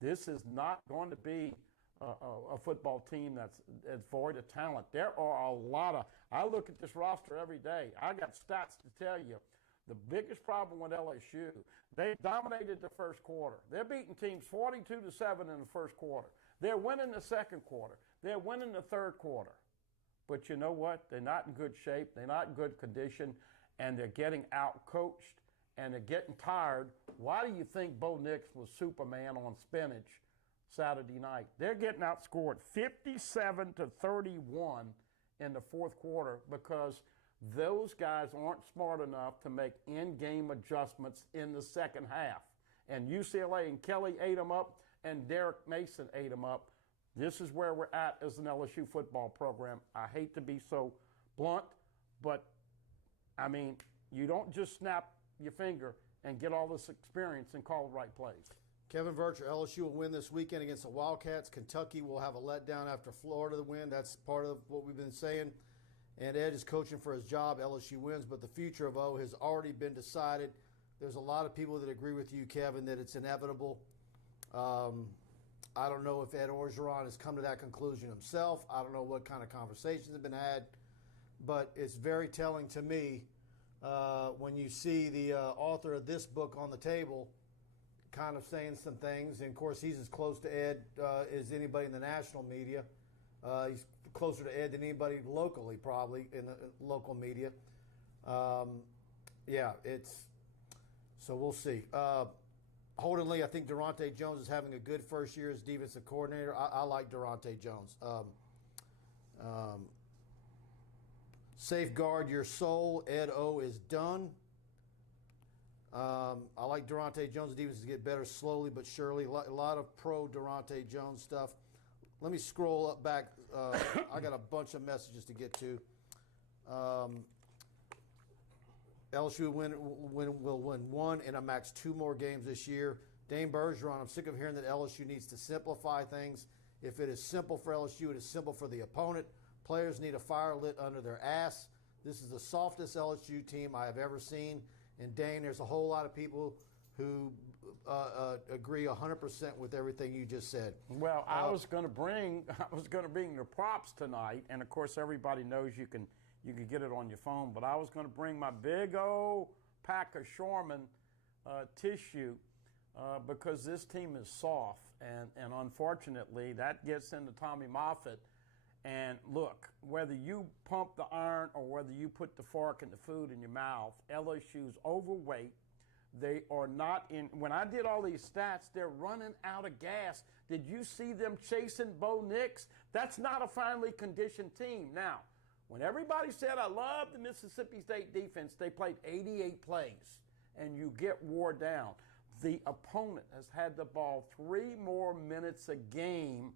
this is not going to be a football team that's void of talent. There are a lot of – I look at this roster every day. I got stats to tell you. The biggest problem with LSU, they dominated the first quarter. They're beating teams 42-7 in the first quarter. They're winning the second quarter. They're winning the third quarter. But you know what? They're not in good shape. They're not in good condition. And they're getting out-coached, and they're getting tired. Why do you think Bo Nix was Superman on spinach Saturday night? They're getting outscored 57-31 in the fourth quarter because those guys aren't smart enough to make in-game adjustments in the second half. And UCLA and Kelly ate them up, and Derek Mason ate them up. This is where we're at as an LSU football program. I hate to be so blunt, but I mean, you don't just snap your finger and get all this experience and call the right plays. Kevin Vircher, LSU will win this weekend against the Wildcats. Kentucky will have a letdown after Florida to win. That's part of what we've been saying. And Ed is coaching for his job. LSU wins, but the future of O has already been decided. There's a lot of people that agree with you, Kevin, that it's inevitable. I don't know if Ed Orgeron has come to that conclusion himself. I don't know what kind of conversations have been had. But it's very telling to me when you see the author of this book on the table kind of saying some things. And, of course, he's as close to Ed as anybody in the national media. He's closer to Ed than anybody locally, probably, in the local media. Yeah, so we'll see. Holden Lee, I think Durante Jones is having a good first year as defensive coordinator. I like Durante Jones. Safeguard your soul. Ed O is done. I like Durante Jones' defense to get better slowly but surely. A lot of pro Durante Jones stuff. Let me scroll up back. I got a bunch of messages to get to. LSU will win one and a max 2 more games this year. Dane Bergeron, I'm sick of hearing that LSU needs to simplify things. If it is simple for LSU, it is simple for the opponent. Players need a fire lit under their ass. This is the softest LSU team I have ever seen. And Dane, there's a whole lot of people who agree 100% with everything you just said. Well, I was going to bring the props tonight, and of course everybody knows you can get it on your phone. But I was going to bring my big old pack of Shorman tissue because this team is soft, and unfortunately that gets into Tommy Moffitt. And look, whether you pump the iron or whether you put the fork in the food in your mouth, LSU's overweight. They are not in. When I did all these stats, they're running out of gas. Did you see them chasing Bo Nix? That's not a finely conditioned team. Now, when everybody said I love the Mississippi State defense, they played 88 plays. and you get wore down. The opponent has had the ball 3 more minutes a game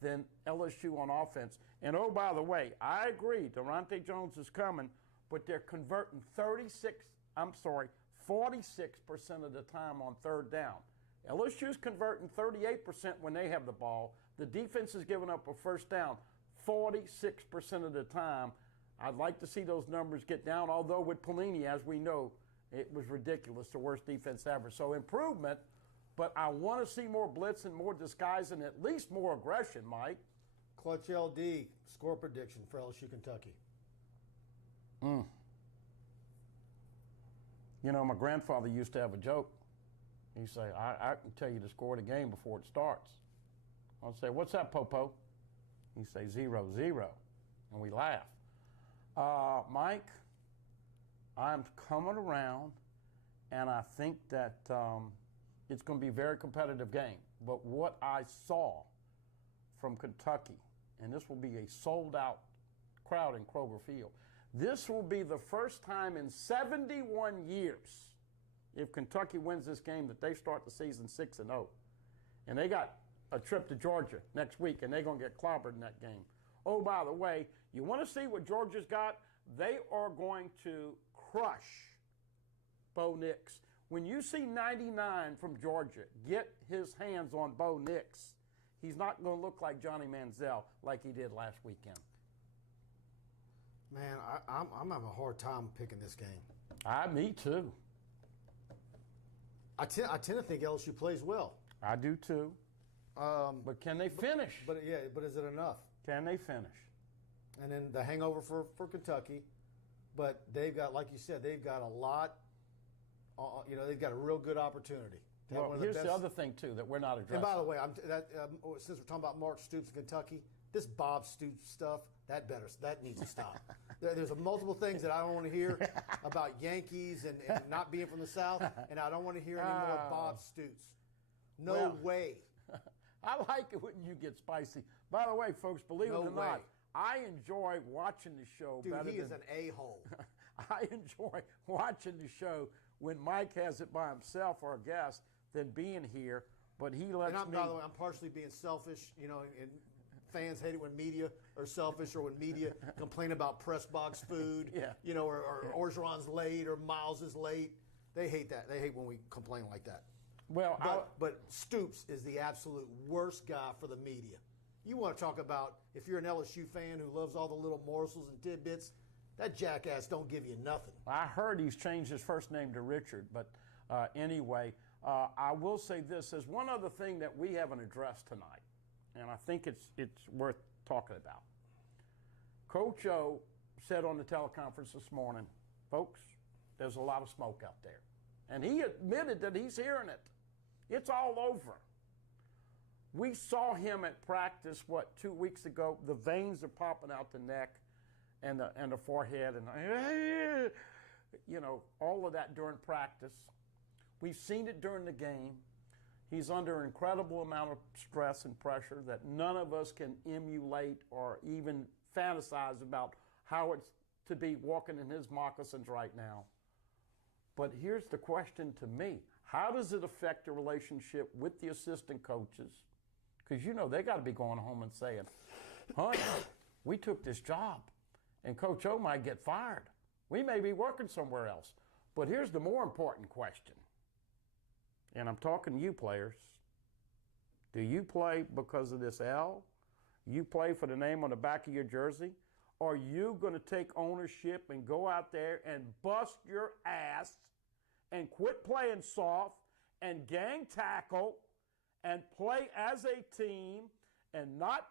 than LSU on offense. And oh, by the way, I agree, Durante Jones is coming, but they're converting 46% of the time on third down. LSU's converting 38% when they have the ball. The defense is giving up a first down 46% of the time. I'd like to see those numbers get down, although with Pelini, as we know, it was ridiculous, the worst defense ever. So improvement, but I want to see more blitz and more disguise and at least more aggression, Mike. Clutch LD, score prediction for LSU Kentucky. You know, my grandfather used to have a joke. He'd say, I can tell you the score of the game before it starts. I'd say, what's that, Popo? He'd say 0-0, and we laugh. Mike, I'm coming around, and I think that it's going to be a very competitive game. But what I saw from Kentucky, and this will be a sold-out crowd in Kroger Field, this will be the first time in 71 years, if Kentucky wins this game, that they start the season 6-0. And they got a trip to Georgia next week, and they're going to get clobbered in that game. Oh, by the way, you want to see what Georgia's got? They are going to crush Bo Nix. When you see 99 from Georgia get his hands on Bo Nix, he's not going to look like Johnny Manziel like he did last weekend. Man, I'm having a hard time picking this game. Me too. I tend to think LSU plays well. I do too. But can they finish? But is it enough? Can they finish? And then the hangover for Kentucky. But they've got, like you said, they've got a lot. They've got a real good opportunity. Well, here's the other thing too that we're not addressing. And by the way, since we're talking about Mark Stoops in Kentucky, this Bob Stoops stuff that needs to stop. There's multiple things that I don't want to hear about Yankees and not being from the South, and I don't want to hear any more Bob Stoops. No way. I like it when you get spicy. By the way, folks, believe it or not, I enjoy watching the show. Dude, he is an a-hole. I enjoy watching the show when Mike has it by himself or a guest than being here. But he lets me. By the way, I'm partially being selfish, and fans hate it when media are selfish or when media complain about press box food, or Orgeron's late or Miles is late. They hate that. They hate when we complain like that. Well, but Stoops is the absolute worst guy for the media. You want to talk about, if you're an LSU fan who loves all the little morsels and tidbits, that jackass don't give you nothing. I heard he's changed his first name to Richard, but anyway, I will say this. There's one other thing that we haven't addressed tonight, and I think it's worth talking about. Coach O said on the teleconference this morning, folks, there's a lot of smoke out there. And he admitted that he's hearing it. It's all over. We saw him at practice, 2 weeks ago? The veins are popping out the neck and the forehead, and all of that during practice. We've seen it during the game. He's under an incredible amount of stress and pressure that none of us can emulate or even fantasize about how it's to be walking in his moccasins right now. But here's the question to me. How does it affect the relationship with the assistant coaches? Because, they got to be going home and saying, honey, we took this job, and Coach O might get fired. We may be working somewhere else. But here's the more important question, and I'm talking to you players. Do you play because of this L? You play for the name on the back of your jersey? Are you going to take ownership and go out there and bust your ass and quit playing soft and gang tackle and play as a team and not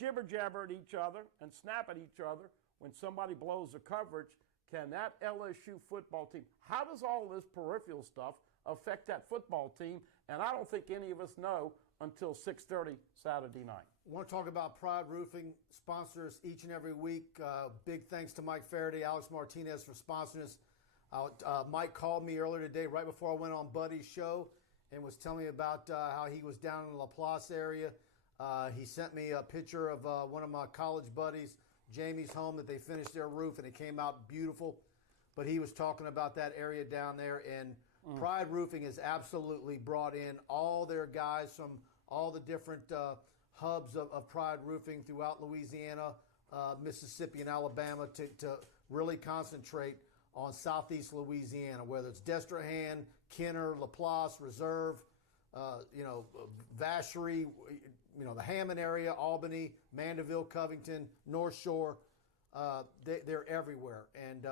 jibber-jabber at each other and snap at each other when somebody blows the coverage? Can that LSU football team, how does all this peripheral stuff affect that football team? And I don't think any of us know until 6:30 Saturday night. I want to talk about Pride Roofing, sponsors each and every week. Big thanks to Mike Faraday, Alex Martinez for sponsoring us. Mike called me earlier today right before I went on Buddy's show and was telling me about how he was down in the LaPlace area. He sent me a picture of one of my college buddies, Jamie's home, that they finished their roof, and it came out beautiful. but he was talking about that area down there. And Pride Roofing has absolutely brought in all their guys from all the different hubs of Pride Roofing throughout Louisiana, Mississippi, and Alabama to really concentrate on Southeast Louisiana, whether it's Destrehan, Kenner, Laplace, Reserve, Vacherie, the Hammond area, Albany, Mandeville, Covington, North Shore. They're everywhere. And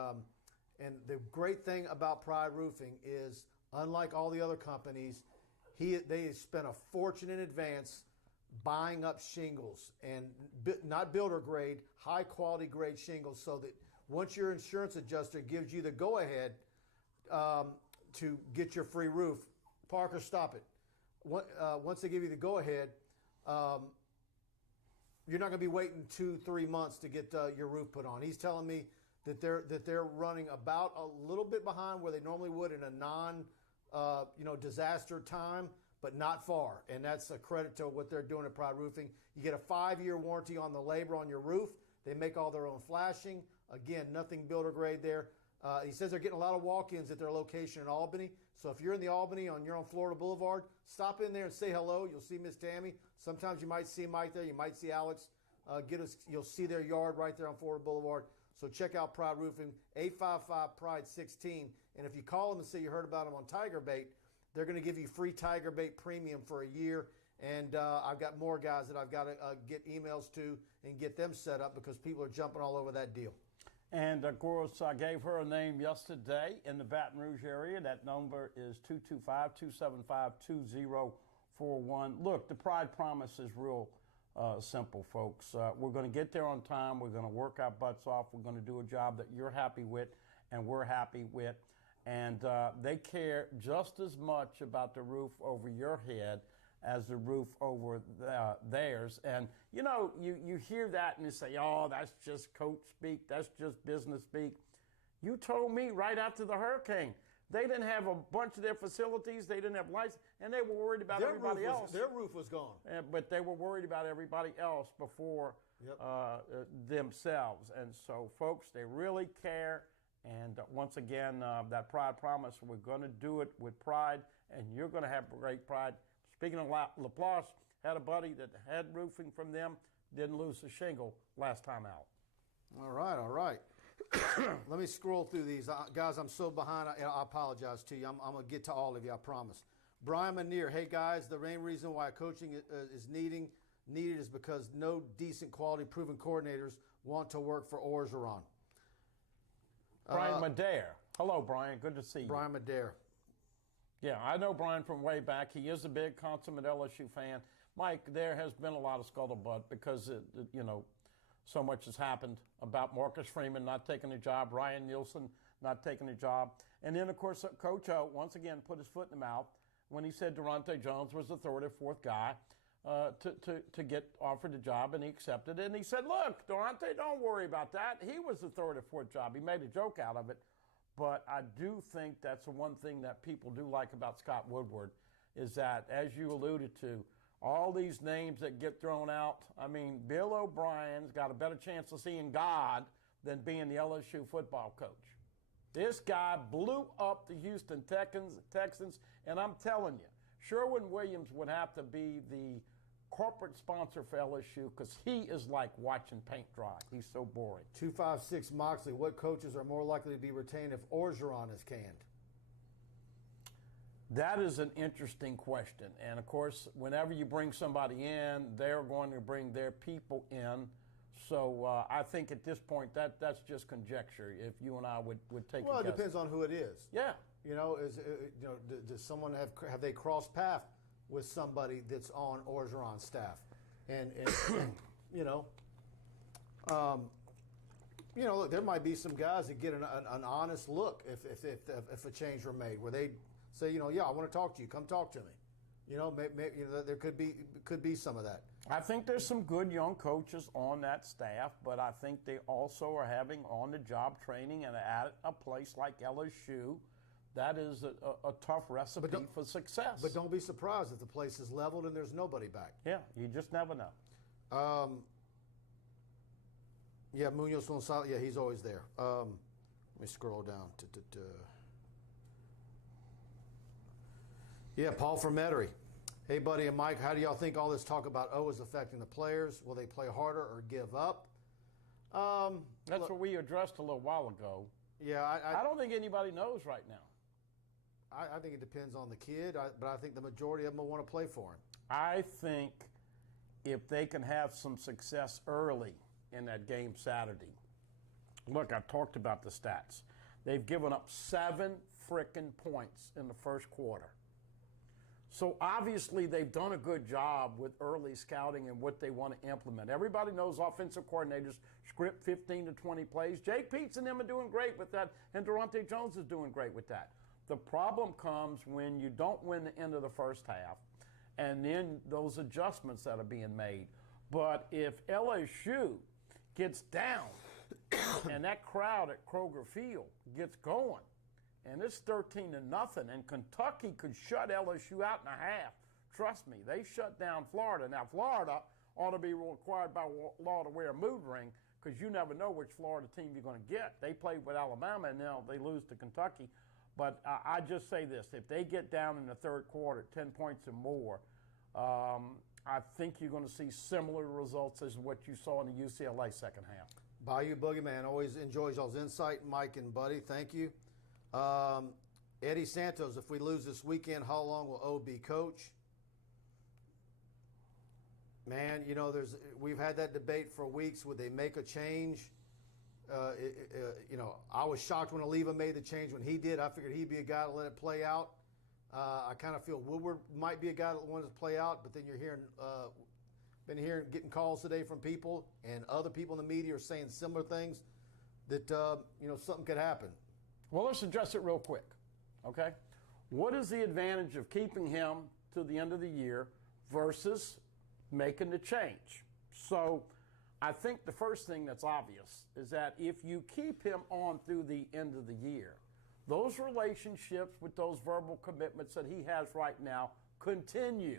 the great thing about Pride Roofing is, unlike all the other companies, they spent a fortune in advance buying up shingles, and not builder grade, high quality grade shingles, so that once your insurance adjuster gives you the go ahead to get your free roof, Parker, stop it. Once they give you the go ahead, you're not going to be waiting 2-3 months to get your roof put on. He's telling me that they're running about a little bit behind where they normally would in a non disaster time, but not far. And that's a credit to what they're doing at Pride Roofing. You get a 5-year warranty on the labor on your roof. They make all their own flashing. Again, nothing builder grade there. He says they're getting a lot of walk-ins at their location in Albany. So if you're in the Albany you're on Florida Boulevard, stop in there and say hello. You'll see Miss Tammy. Sometimes you might see Mike there. You might see Alex. You'll see their yard right there on Florida Boulevard. So check out Pride Roofing, 855-PRIDE-16. And if you call them and say you heard about them on TigerBait, they're going to give you free TigerBait premium for a year. And I've got more guys that I've got to get emails to and get them set up because people are jumping all over that deal. And, of course, I gave her a name yesterday in the Baton Rouge area. That number is 225-275-2041. Look, the Pride Promise is real simple, folks. We're going to get there on time. We're going to work our butts off. We're going to do a job that you're happy with and we're happy with. And they care just as much about the roof over your head as the roof over theirs. And, you hear that and you say, oh, that's just coach speak. That's just business speak. You told me right after the hurricane, they didn't have a bunch of their facilities. They didn't have lights, and they were worried about everybody else. Their roof was gone. But they were worried about everybody else before themselves. And so, folks, they really care. And once again, that Pride Promise, we're going to do it with pride, and you're going to have great pride. Speaking of Laplace, had a buddy that had roofing from them, didn't lose a shingle last time out. All right. Let me scroll through these. Guys, I'm so behind, I apologize to you. I'm going to get to all of you, I promise. Brian Manier, hey guys, the main reason why coaching is needed is because no decent quality proven coordinators want to work for Orgeron. Brian Madare. Hello, Brian. Good to see you. Brian Madare. Yeah, I know Brian from way back. He is a big consummate LSU fan. Mike, there has been a lot of scuttlebutt because, so much has happened about Marcus Freeman not taking a job, Ryan Nielsen not taking a job. And then, of course, Coach O, once again, put his foot in the mouth when he said Durante Jones was the third or fourth guy to get offered the job, and he accepted it. And he said, look, Durante, don't worry about that. He was the third or fourth job. He made a joke out of it. But I do think that's the one thing that people do like about Scott Woodward is that, as you alluded to, all these names that get thrown out, I mean, Bill O'Brien's got a better chance of seeing God than being the LSU football coach. This guy blew up the Houston Texans, and I'm telling you, Sherwin-Williams would have to be the corporate sponsor for LSU because he is like watching paint dry. He's so boring. 256 Moxley, what coaches are more likely to be retained if Orgeron is canned? That is an interesting question. And, of course, whenever you bring somebody in, they're going to bring their people in. So I think at this point that's just conjecture if you and I would take a guess. Well, it depends on who it is. Yeah. Does someone have they crossed paths with somebody that's on Orgeron's staff? And look, there might be some guys that get an honest look if a change were made where they say, yeah, I want to talk to you. Come talk to me. There could be some of that. I think there's some good young coaches on that staff, but I think they also are having on-the-job training, and at a place like LSU, that is a tough recipe for success. But don't be surprised if the place is leveled and there's nobody back. Yeah, you just never know. Munoz Gonzalez, yeah, he's always there. Let me scroll down. Yeah, Paul from Metairie. Hey, Buddy and Mike, how do y'all think all this talk about O is affecting the players? Will they play harder or give up? That's what we addressed a little while ago. Yeah, I don't think anybody knows right now. I think it depends on the kid, but I think the majority of them will want to play for him. I think if they can have some success early in that game Saturday. Look, I talked about the stats. They've given up 7 frickin' points in the first quarter. So obviously they've done a good job with early scouting and what they want to implement. Everybody knows offensive coordinators script 15 to 20 plays. Jake Peets and them are doing great with that, and Durante Jones is doing great with that. The problem comes when you don't win the end of the first half, and then those adjustments that are being made. But if LSU gets down and that crowd at Kroger Field gets going, and it's 13-0, and Kentucky could shut LSU out in a half. Trust me, they shut down Florida. Now, Florida ought to be required by law to wear a mood ring, because you never know which Florida team you're going to get. They played with Alabama, and now they lose to Kentucky. But I just say this. If they get down in the third quarter, 10 points or more, I think you're going to see similar results as what you saw in the UCLA second half. Bayou Boogeyman, always enjoys y'all's insight, Mike and Buddy. Thank you. Eddie Santos, if we lose this weekend, how long will O be coach? Man, you know, we've had that debate for weeks. Would they make a change? You know, I was shocked when Oliva made the change. When he did, I figured he'd be a guy to let it play out. I kind of feel Woodward might be a guy that wants to play out, but then you're hearing, getting calls today from people, and other people in the media are saying similar things that, you know, something could happen. Well, let's address it real quick, okay? What is the advantage of keeping him to the end of the year versus making the change? So I think the first thing that's obvious is that if you keep him on through the end of the year, those relationships with those verbal commitments that he has right now continue,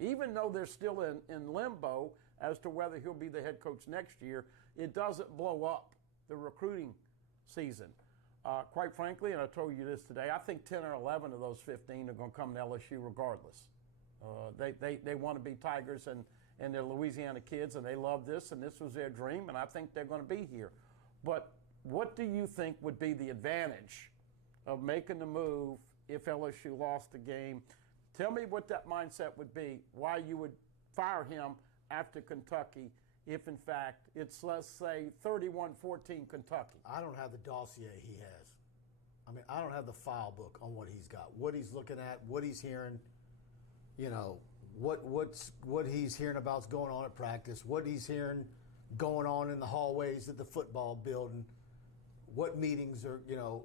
even though they're still in limbo as to whether he'll be the head coach next year. It doesn't blow up the recruiting season. Quite frankly, and I told you this today, I think 10 or 11 of those 15 are going to come to LSU regardless. They want to be Tigers, and they're Louisiana kids, and they love this, and this was their dream, and I think they're going to be here. But what do you think would be the advantage of making the move if LSU lost the game? Tell me what that mindset would be, why you would fire him after Kentucky if, in fact, it's, let's say, 31-14 Kentucky. I don't have the dossier he has. I mean, I don't have the file book on what he's got, what he's looking at, what he's hearing, you know, what he's hearing about's going on at practice, what he's hearing going on in the hallways at the football building, what meetings are, you know.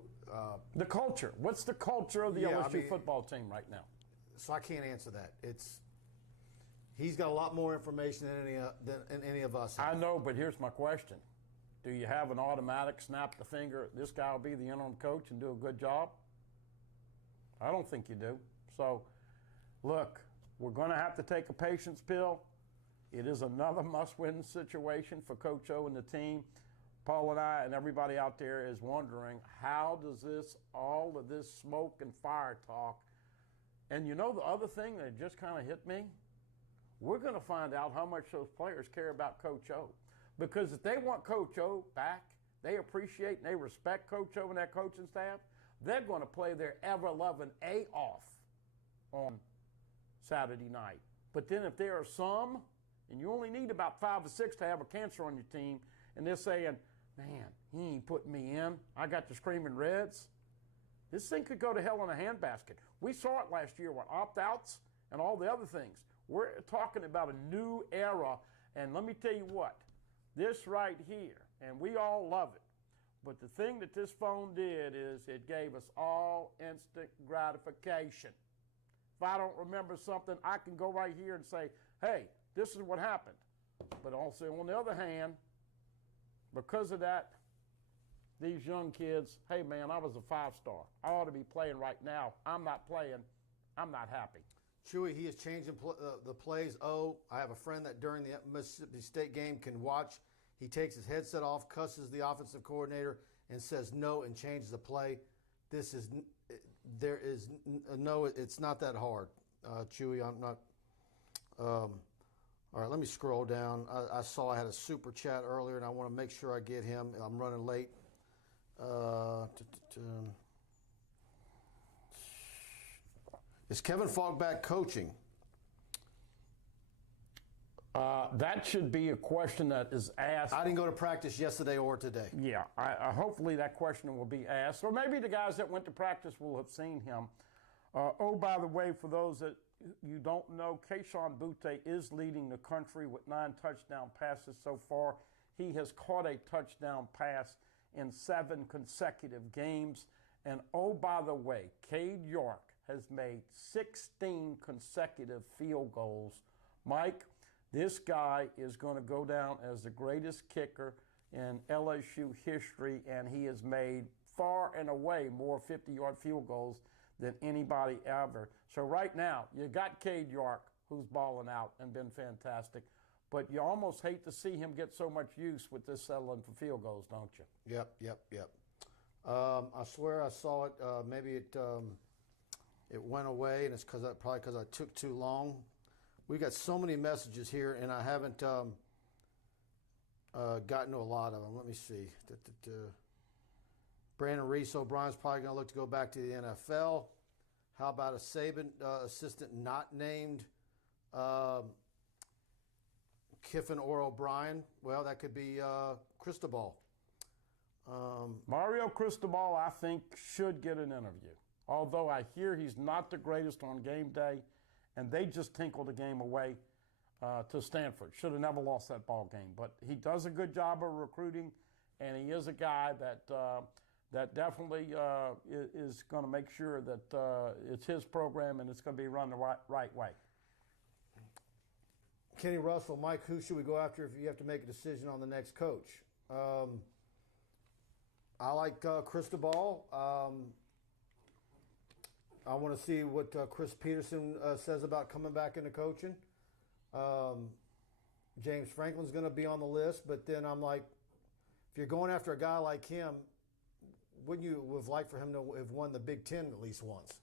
The culture. What's the culture of the LSU football team right now? So I can't answer that. He's got a lot more information than any of us have. I know, but here's my question. Do you have an automatic snap the finger, this guy will be the interim coach and do a good job? I don't think you do. So, look, we're going to have to take a patience pill. It is another must-win situation for Coach O and the team. Paul and I and everybody out there is wondering, how does all of this smoke and fire talk? And you know the other thing that just kind of hit me? We're going to find out how much those players care about Coach O. Because if they want Coach O back, they appreciate and they respect Coach O and that coaching staff, they're going to play their ever-loving A off on Saturday night. But then if there are some, and you only need about 5 or 6 to have a cancer on your team, and they're saying, man, he ain't putting me in, I got the Screaming Reds, this thing could go to hell in a handbasket. We saw it last year with opt-outs and all the other things. We're talking about a new era, and let me tell you what, this right here, and we all love it, but the thing that this phone did is it gave us all instant gratification. If I don't remember something, I can go right here and say, hey, this is what happened. But also, on the other hand, because of that, these young kids, hey, man, I was a 5-star. I ought to be playing right now. I'm not playing. I'm not happy. Chewy, he is changing the plays. Oh, I have a friend that during the Mississippi State game can watch. He takes his headset off, cusses the offensive coordinator, and says no and changes the play, there is no, it's not that hard. Chewy, I'm not. All right, let me scroll down. I saw I had a super chat earlier, and I want to make sure I get him. I'm running late. Is Kevin Falk back coaching? That should be a question that is asked. I didn't go to practice yesterday or today. Yeah, hopefully that question will be asked. Or maybe the guys that went to practice will have seen him. Oh, by the way, for those that you don't know, Kayshon Boutte is leading the country with 9 touchdown passes so far. He has caught a touchdown pass in 7 consecutive games. And oh, by the way, Cade York has made 16 consecutive field goals. Mike, this guy is going to go down as the greatest kicker in LSU history, and he has made far and away more 50-yard field goals than anybody ever. So right now, you got Cade York, who's balling out and been fantastic, but you almost hate to see him get so much use with this settling for field goals, don't you? Yep. I swear I saw it. Maybe it went away, and it's probably because I took too long. We got so many messages here, and I haven't gotten to a lot of them. Let me see. Brandon Reese O'Brien's probably going to look to go back to the NFL. How about a Saban assistant not named Kiffin or O'Brien? Well, that could be Cristobal. Mario Cristobal, I think, should get an interview. Although I hear he's not the greatest on game day, and they just tinkled the game away to Stanford. Should have never lost that ball game. But he does a good job of recruiting, and he is a guy that definitely is going to make sure that it's his program and it's going to be run the right way. Kenny Russell, Mike, who should we go after if you have to make a decision on the next coach? I like Cristobal. I want to see what Chris Peterson says about coming back into coaching. James Franklin's going to be on the list, but then I'm like, if you're going after a guy like him, wouldn't you have liked for him to have won the Big Ten at least once?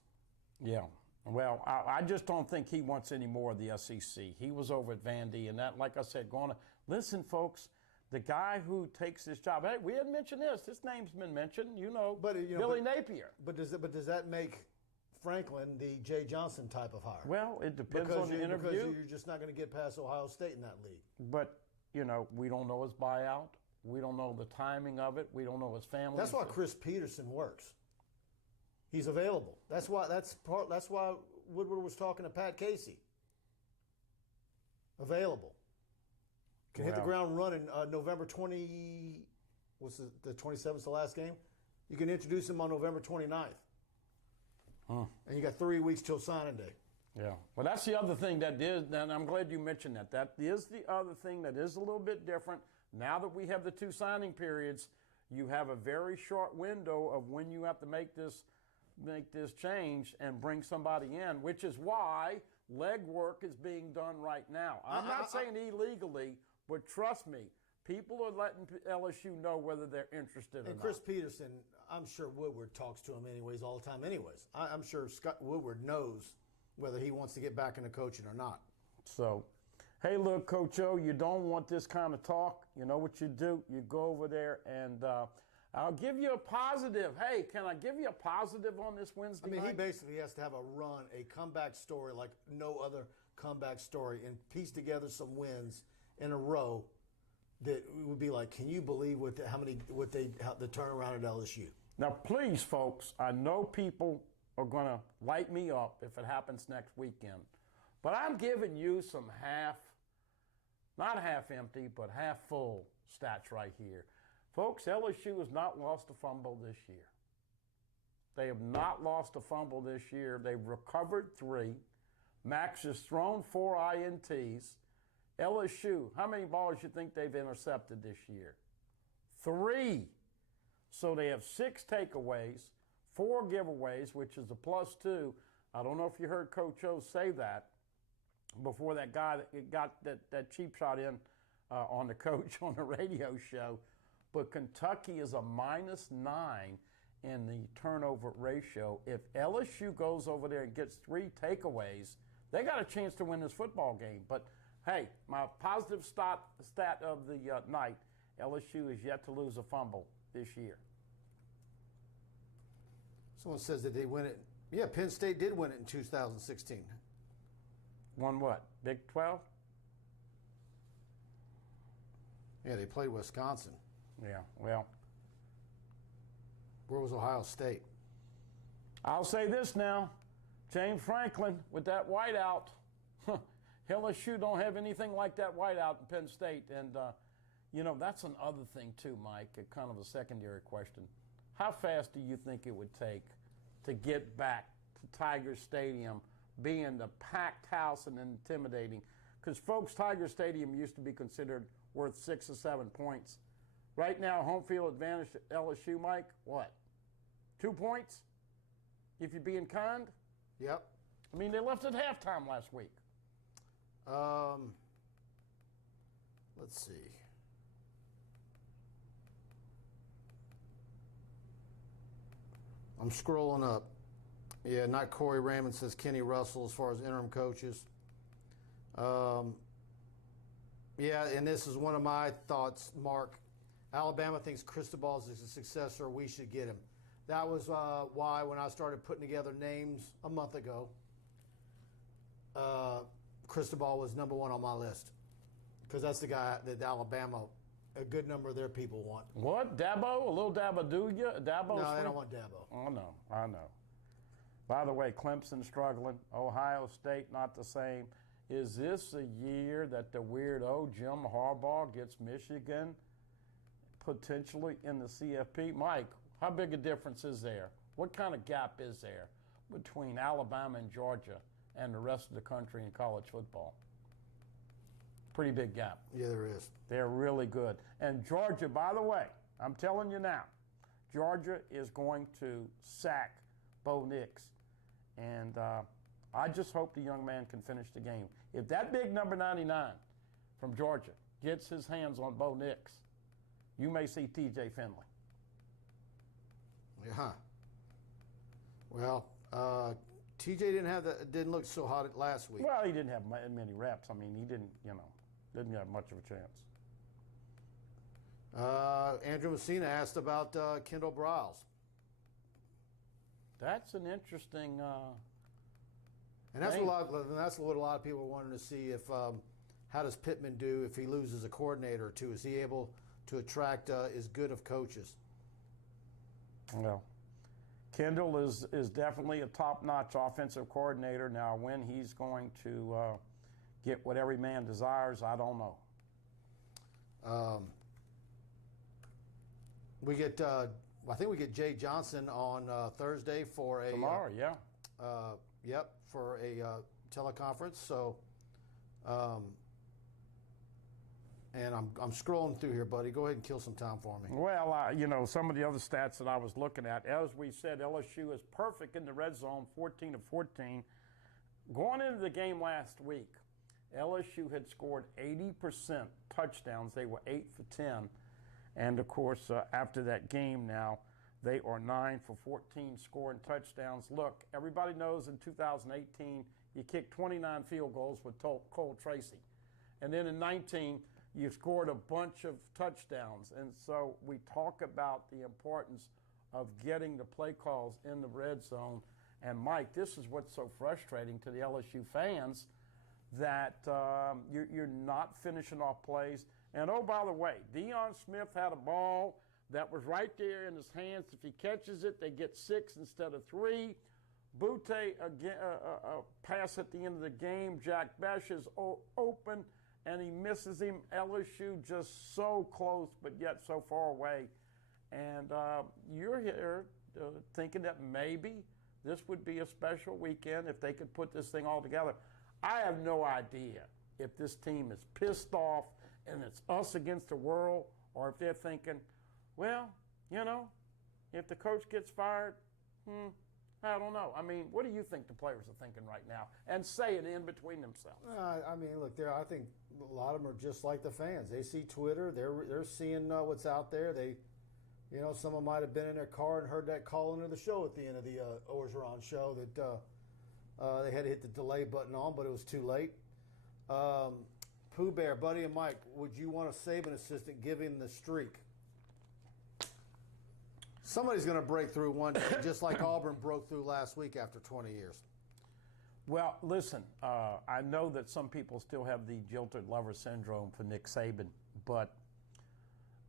Yeah. Well, I just don't think he wants any more of the SEC. He was over at Vandy, and that, like I said, listen, folks, the guy who takes this job, hey, we hadn't mentioned this. This name's been mentioned, Billy Napier. But does that make Franklin the Jay Johnson type of hire? Well, it depends on the interview. Because you're just not going to get past Ohio State in that league. But, we don't know his buyout. We don't know the timing of it. We don't know his family. That's why Chris Peterson works. He's available. That's why Woodward was talking to Pat Casey. Available. Can hit the ground running November 20. What's the 27th, the last game? You can introduce him on November 29th. And you got 3 weeks till signing day. Yeah. Well, that's the other thing and I'm glad you mentioned that. That is the other thing that is a little bit different. Now that we have the 2 signing periods, you have a very short window of when you have to make this change and bring somebody in, which is why legwork is being done right now. I'm not saying illegally, but trust me, people are letting LSU know whether they're interested or not. And Chris Peterson, I'm sure Woodward talks to him all the time anyways. I'm sure Scott Woodward knows whether he wants to get back into coaching or not. So, hey, look, Coach O, you don't want this kind of talk. You know what you do? You go over there and I'll give you a positive. Hey, can I give you a positive on this Wednesday night? He basically has to have a comeback story like no other comeback story and piece together some wins in a row that would be like, can you believe the turnaround at LSU? Now, please, folks, I know people are going to light me up if it happens next weekend, but I'm giving you some not half empty, but half full stats right here. Folks, LSU has not lost a fumble this year. They have not lost a fumble this year. They've recovered 3. Max has thrown 4 INTs. LSU, how many balls you think they've intercepted this year? 3. So they have 6 takeaways, 4 giveaways, which is a +2. I don't know if you heard Coach O say that before that guy that got that cheap shot in on the coach on the radio show. but Kentucky is a -9 in the turnover ratio. If LSU goes over there and gets 3 takeaways, they got a chance to win this football game. But hey, my positive stat of the night, LSU is yet to lose a fumble this year. Someone says that they win it. Yeah, Penn State did win it in 2016. Won what? Big 12? Yeah, they played Wisconsin. Yeah, well. Where was Ohio State? I'll say this now. James Franklin with that whiteout. LSU don't have anything like that whiteout in Penn State. And, that's another thing too, Mike, kind of a secondary question. How fast do you think it would take to get back to Tiger Stadium, being the packed house and intimidating? Because, folks, Tiger Stadium used to be considered worth 6 or 7 points. Right now, home field advantage to LSU, Mike, what? 2 points? If you're being kind? Yep. I mean, they left at halftime last week. Let's see. I'm scrolling up. Yeah, not Corey Raymond says Kenny Russell as far as interim coaches. Yeah, and this is one of my thoughts, Mark. Alabama thinks Cristobal is a successor. We should get him. That was why when I started putting together names a month ago, Cristobal was number 1 on my list because that's the guy that Alabama, a good number of their people want. What? Dabo? A little Dabo do you? Dabo? No, they don't want Dabo. Oh, no. I know. By the way, Clemson struggling. Ohio State not the same. Is this a year that the weirdo Jim Harbaugh gets Michigan potentially in the CFP? Mike, how big a difference is there? What kind of gap is there between Alabama and Georgia and the rest of the country in college football? Pretty big gap. Yeah, there is. They're really good. And Georgia, by the way, I'm telling you now, Georgia is going to sack Bo Nix. And I just hope the young man can finish the game. If that big number 99 from Georgia gets his hands on Bo Nix, you may see T.J. Finley. Yeah. Well, T.J. didn't look so hot last week. Well, he didn't have many reps. I mean, he didn't have much of a chance. Andrew Messina asked about Kendall Briles. That's an interesting. And that's what a lot of people are wanting to see. If how does Pittman do if he loses a coordinator or two? Is he able to attract as good of coaches? Well, Kendall is definitely a top-notch offensive coordinator. Now, when he's going to get what every man desires, I don't know. I think we get Jay Johnson on Thursday for a tomorrow. Yep, for a teleconference. So, and I'm scrolling through here, buddy. Go ahead and kill some time for me. Well, some of the other stats that I was looking at, as we said, LSU is perfect in the red zone, 14 of 14. Going into the game last week, LSU had scored 80% touchdowns. They were 8 for 10. And, of course, after that game now, they are 9 for 14 scoring touchdowns. Look, everybody knows in 2018 you kicked 29 field goals with Cole Tracy. And then in 19, you scored a bunch of touchdowns. And so we talk about the importance of getting the play calls in the red zone. And, Mike, this is what's so frustrating to the LSU fans, that you're not finishing off plays. And, oh, by the way, Deion Smith had a ball that was right there in his hands. If he catches it, they get 6 instead of 3. Butte, again, pass at the end of the game. Jack Besh is open, and he misses him. LSU just so close, but yet so far away. And you're here thinking that maybe this would be a special weekend if they could put this thing all together. I have no idea if this team is pissed off and it's us against the world, or if they're thinking, well, if the coach gets fired, I don't know. I mean, what do you think the players are thinking right now? And say it in between themselves. I mean, look, I think a lot of them are just like the fans. They see Twitter. They're seeing what's out there. Someone might have been in their car and heard that call into the show at the end of the Orgeron show that they had to hit the delay button on, but it was too late. Pooh Bear, Buddy and Mike, would you want a Saban assistant giving the streak? Somebody's going to break through one day, just like Auburn broke through last week after 20 years. Well, listen, I know that some people still have the jilted lover syndrome for Nick Saban, but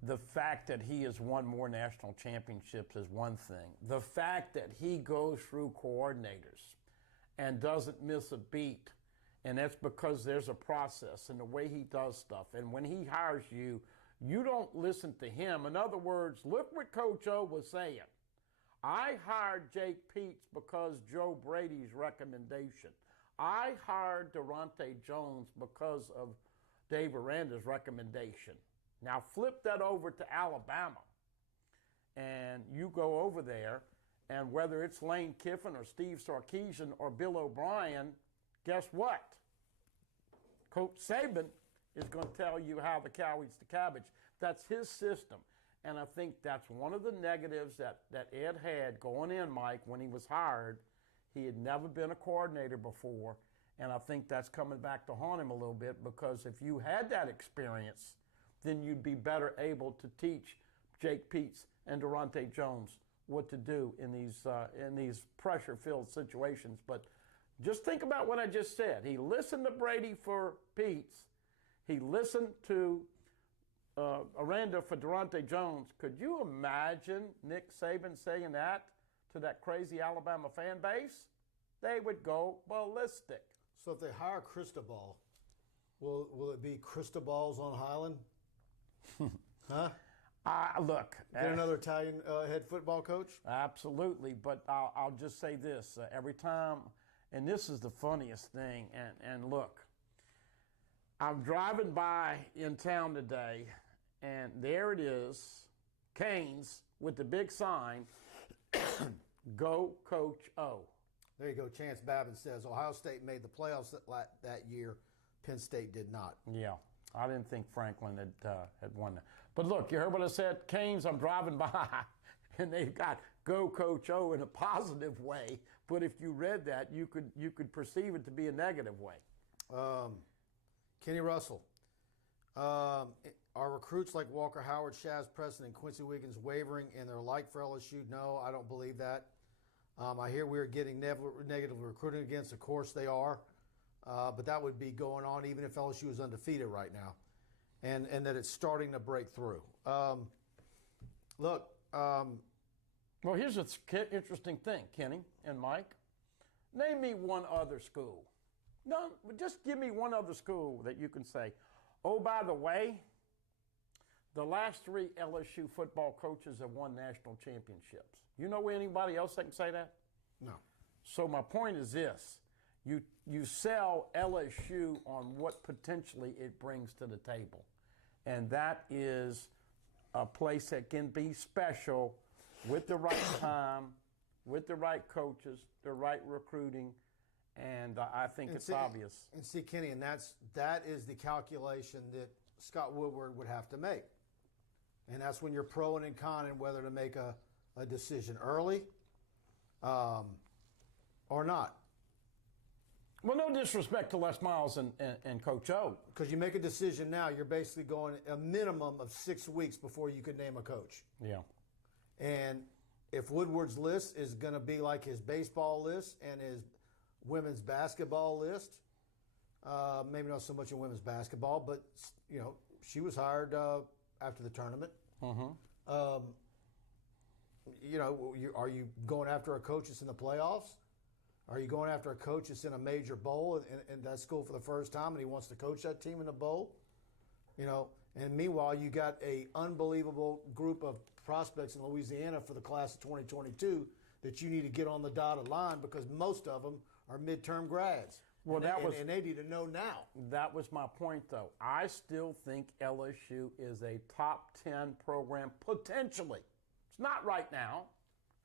the fact that he has won more national championships is one thing. The fact that he goes through coordinators and doesn't miss a beat, and that's because there's a process in the way he does stuff. And when he hires you, you don't listen to him. In other words, look what Coach O was saying. I hired Jake Peets because Joe Brady's recommendation. I hired Durante Jones because of Dave Aranda's recommendation. Now flip that over to Alabama, and you go over there, and whether it's Lane Kiffin or Steve Sarkisian or Bill O'Brien, guess what? Coach Saban is going to tell you how the cow eats the cabbage. That's his system. And I think that's one of the negatives that Ed had going in, Mike, when he was hired. He had never been a coordinator before, and I think that's coming back to haunt him a little bit, because if you had that experience, then you'd be better able to teach Jake Peets and Durante Jones what to do in these pressure-filled situations. But just think about what I just said. He listened to Brady for Peets. He listened to Aranda for Durante Jones. Could you imagine Nick Saban saying that to that crazy Alabama fan base? They would go ballistic. So if they hire Cristobal, will it be Cristobal's on Highland? Huh? Look. Get another Italian head football coach? Absolutely, but I'll just say this. Every time, and this is the funniest thing, and look, I'm driving by in town today, and there it is, Canes with the big sign, Go Coach O. There you go. Chance Babin says Ohio State made the playoffs that year. Penn State did not. Yeah, I didn't think Franklin had won that. But look, you heard what I said? Canes, I'm driving by, and they've got Go Coach O in a positive way. But if you read that, you could perceive it to be a negative way. Kenny Russell. Are recruits like Walker Howard, Shaz Preston, and Quincy Wiggins wavering in their like for LSU? No, I don't believe that. I hear we're getting negative recruiting against. Of course they are. But that would be going on even if LSU is undefeated right now. And that it's starting to break through. Look. Well, here's an interesting thing, Kenny and Mike. Name me one other school. No, just give me one other school that you can say, oh, by the way, the last 3 LSU football coaches have won national championships. You know anybody else that can say that? No. So my point is this. You sell LSU on what potentially it brings to the table. And that is a place that can be special with the right time, with the right coaches, the right recruiting, and I think it's obvious. And see, Kenny, and that is the calculation that Scott Woodward would have to make. And that's when you're pro and conning whether to make a decision early or not. Well, no disrespect to Les Miles and Coach O. Because you make a decision now, you're basically going a minimum of 6 weeks before you could name a coach. Yeah. And if Woodward's list is going to be like his baseball list and his women's basketball list, maybe not so much in women's basketball, but, she was hired after the tournament. Mm-hmm. Are you going after a coach that's in the playoffs? Are you going after a coach that's in a major bowl in that school for the first time and he wants to coach that team in the bowl? And meanwhile, you got a unbelievable group of prospects in Louisiana for the class of 2022 that you need to get on the dotted line because most of them are midterm grads. Well, and they need to know now. That was my point, though. I still think LSU is a top 10 program potentially. It's not right now.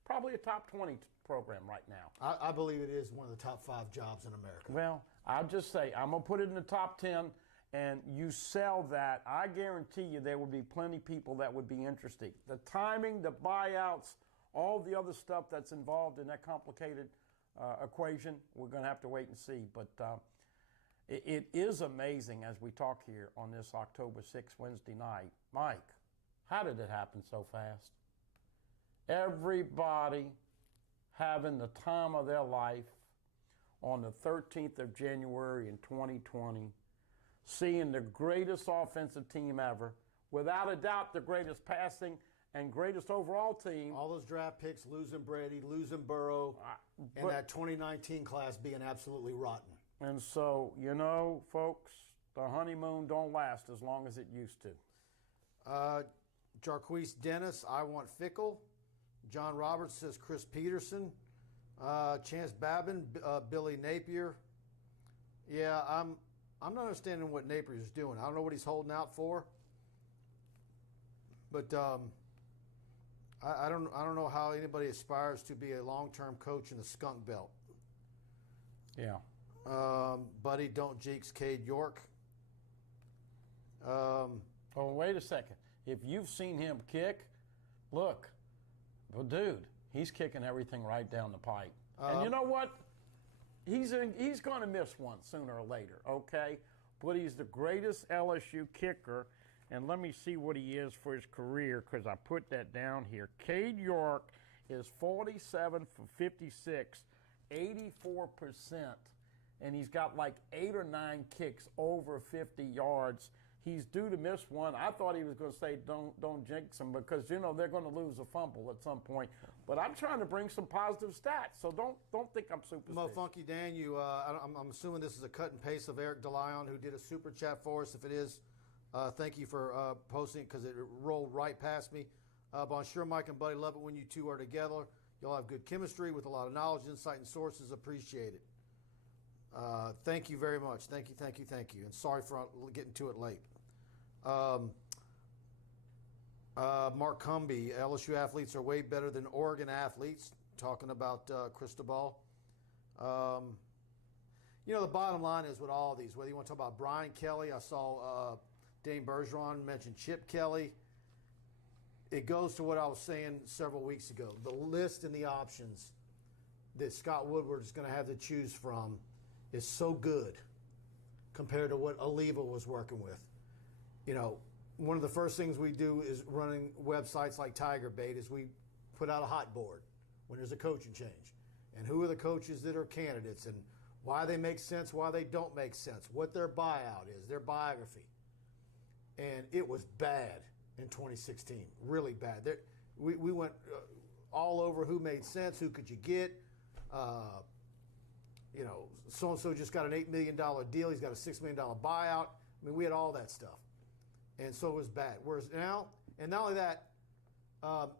probably a top 20 program right now. I believe it is one of the top 5 jobs in America. Well, I'll just say, I'm going to put it in the top 10, and you sell that, I guarantee you there would be plenty of people that would be interested. The timing, the buyouts, all the other stuff that's involved in that complicated equation, we're going to have to wait and see. But it is amazing as we talk here on this October 6th, Wednesday night. Mike, how did it happen so fast? Everybody having the time of their life on the 13th of January in 2020, seeing the greatest offensive team ever, without a doubt the greatest passing and greatest overall team. All those draft picks, losing Brady, losing Burrow, and that 2019 class being absolutely rotten. And so, you know, folks, the honeymoon don't last as long as it used to. Jarquise Dennis, I want Fickle. John Roberts says Chris Peterson. Chance Babin, Billy Napier. Yeah, I'm not understanding what Napier's doing. I don't know what he's holding out for. But I don't know how anybody aspires to be a long-term coach in the skunk belt. Yeah. Buddy, don't jinx Cade York. Oh, wait a second. If you've seen him kick, look, well, dude, he's kicking everything right down the pipe. And you know what? He's going to miss one sooner or later, okay? But he's the greatest LSU kicker. And let me see what he is for his career, because I put that down here. Cade York is 47 for 56, 84%. And he's got like 8 or 9 kicks over 50 yards. He's due to miss one. I thought he was going to say don't jinx him, because, you know, they're going to lose a fumble at some point. But I'm trying to bring some positive stats, so don't think I'm superstitious. Mo Funky Dan, I'm assuming this is a cut and paste of Eric DeLeon, who did a super chat for us. If it is, thank you for posting, because it rolled right past me. But I'm sure Mike and Buddy love it when you two are together. Y'all have good chemistry with a lot of knowledge, insight, and sources. Appreciate it. Thank you very much. Thank you. And sorry for getting to it late. Mark Cumby, LSU athletes are way better than Oregon athletes, talking about Cristobal. You know, the bottom line is with all these, whether you want to talk about Brian Kelly, I saw Dane Bergeron mention Chip Kelly. It goes to what I was saying several weeks ago. The list and the options that Scott Woodward is going to have to choose from is so good compared to what Oliva was working with. You know, one of the first things we do is running websites like TigerBait is we put out a hot board when there's a coaching change. And who are the coaches that are candidates, and why they make sense, why they don't make sense, what their buyout is, their biography. And it was bad in 2016, really bad. We went all over who made sense, who could you get. You know, so-and-so just got an $8 million deal. He's got a $6 million buyout. I mean, we had all that stuff. And so it was bad. Whereas now, and not only that,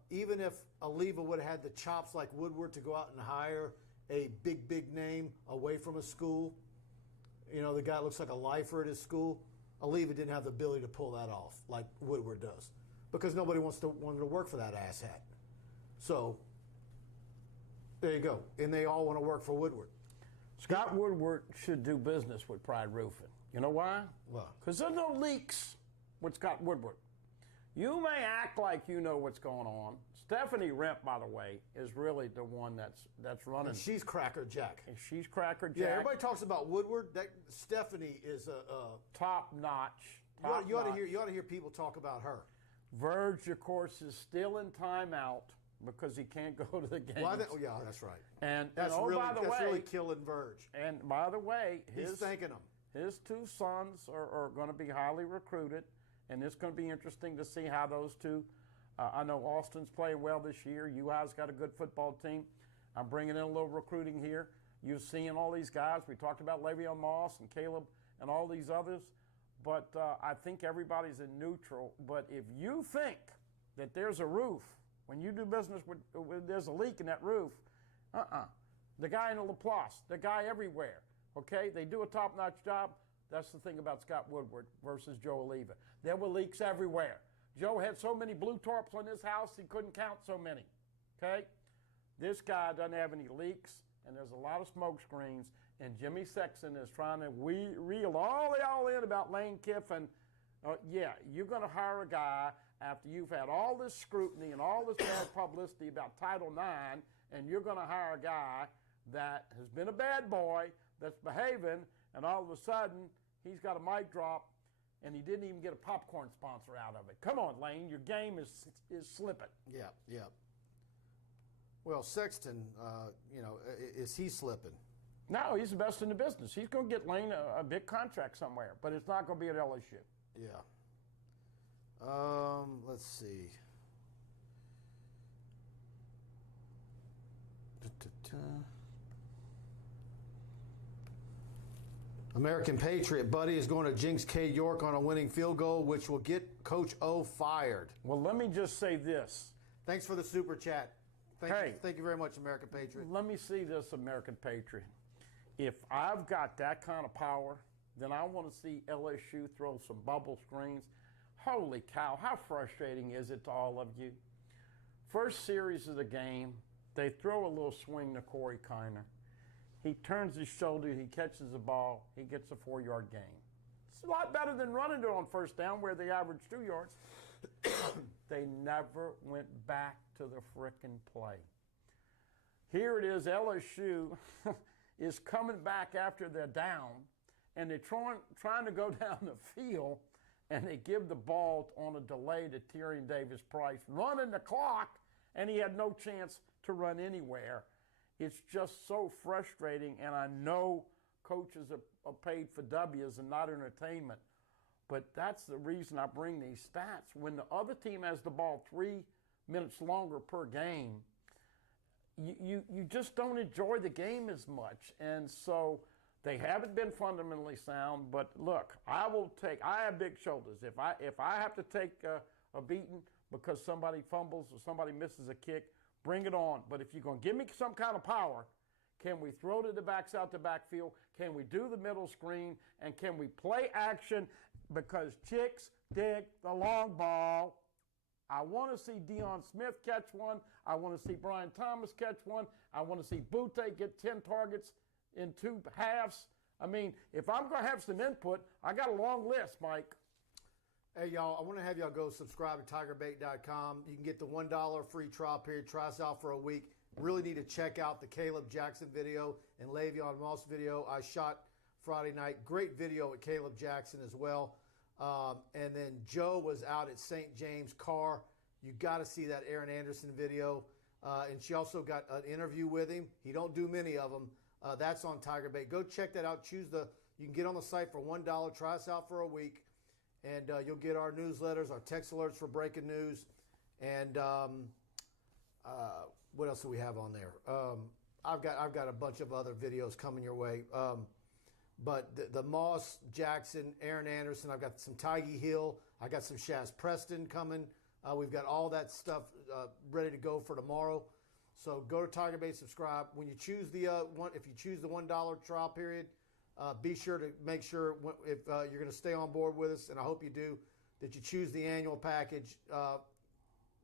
even if Oliva would have had the chops like Woodward to go out and hire a big name away from a school, you know, the guy looks like a lifer at his school, Oliva didn't have the ability to pull that off like Woodward does, because nobody wanted to work for that asshat. So there you go. And they all want to work for Woodward. Scott Woodward should do business with Pride Roofing. You know why? Well, because there's no leaks with Scott Woodward. You may act like you know what's going on. Stephanie Remp, by the way, is really the one that's running. And she's Cracker Jack. And she's Cracker Jack. Yeah, everybody talks about Woodward. That Stephanie is a top notch. You ought to hear people talk about her. Verge, of course, is still in timeout because he can't go to the games. Oh, yeah, that's right. And that's really killing Verge. And by the way, he's thanking them. His 2 sons are going to be highly recruited, and it's going to be interesting to see how those two. I know Austin's playing well this year. UI's got a good football team. I'm bringing in a little recruiting here. You've seen all these guys. We talked about Le'Veon Moss and Caleb and all these others. But I think everybody's in neutral. But if you think that there's a roof, when you do business with there's a leak in that roof, the guy in the Laplace, the guy everywhere, okay? They do a top-notch job. That's the thing about Scott Woodward versus Joe Oliva. There were leaks everywhere. Joe had so many blue tarps on his house, he couldn't count so many, okay? This guy doesn't have any leaks, and there's a lot of smoke screens, and Jimmy Sexton is trying to reel all in about Lane Kiffin. Yeah, you're going to hire a guy after you've had all this scrutiny and all this bad publicity about Title IX, and you're going to hire a guy that has been a bad boy, that's behaving, and all of a sudden he's got a mic drop, and he didn't even get a popcorn sponsor out of it. Come on, Lane, your game is slipping. Yeah. Well, Sexton, is he slipping? No, he's the best in the business. He's going to get Lane a big contract somewhere, but it's not going to be at LSU. Yeah. Let's see. American Patriot Buddy is going to jinx Cade York on a winning field goal, which will get Coach O fired. Well, let me just say this. Thanks for the super chat. Thank you very much, American Patriot. Let me see this, American Patriot. If I've got that kind of power, then I want to see LSU throw some bubble screens. Holy cow, how frustrating is it to all of you? First series of the game, they throw a little swing to Corey Kiner. He turns his shoulder, he catches the ball, he gets a 4-yard gain. It's a lot better than running it on first down where they average 2 yards. They never went back to the frickin' play. Here it is, LSU is coming back after they're down, and they're trying to go down the field, and they give the ball on a delay to Tyrion Davis-Price, running the clock, and he had no chance to run anywhere. It's just so frustrating, and I know coaches are paid for W's and not entertainment, but that's the reason I bring these stats. When the other team has the ball 3 minutes longer per game, you just don't enjoy the game as much, and so they haven't been fundamentally sound. But look, I have big shoulders. If I have to take a beating because somebody fumbles or somebody misses a kick, bring it on. But if you're going to give me some kind of power, can we throw to the backs out the backfield? Can we do the middle screen? And can we play action? Because chicks dig the long ball. I want to see Deion Smith catch one. I want to see Brian Thomas catch one. I want to see Butte get 10 targets in 2 halves. I mean, if I'm going to have some input, I got a long list, Mike. Hey, y'all, I want to have y'all go subscribe to TigerBait.com. You can get the $1 free trial period. Try us out for a week. Really need to check out the Caleb Jackson video and Le'Veon Moss video I shot Friday night. Great video with Caleb Jackson as well. And then Joe was out at St. James Carr. You got to see that Aaron Anderson video. And she also got an interview with him. He don't do many of them. That's on TigerBait. Go check that out. You can get on the site for $1. Try us out for a week. And you'll get our newsletters, our text alerts for breaking news. And what else do we have on there? I've got a bunch of other videos coming your way. But the Moss, Jackson, Aaron Anderson, I've got some Tigey Hill. I got some Shaz Preston coming. We've got all that stuff ready to go for tomorrow. So go to TigerBait, subscribe. When you choose if you choose the $1 trial period, be sure to make sure if you're going to stay on board with us, and I hope you do, that you choose the annual package.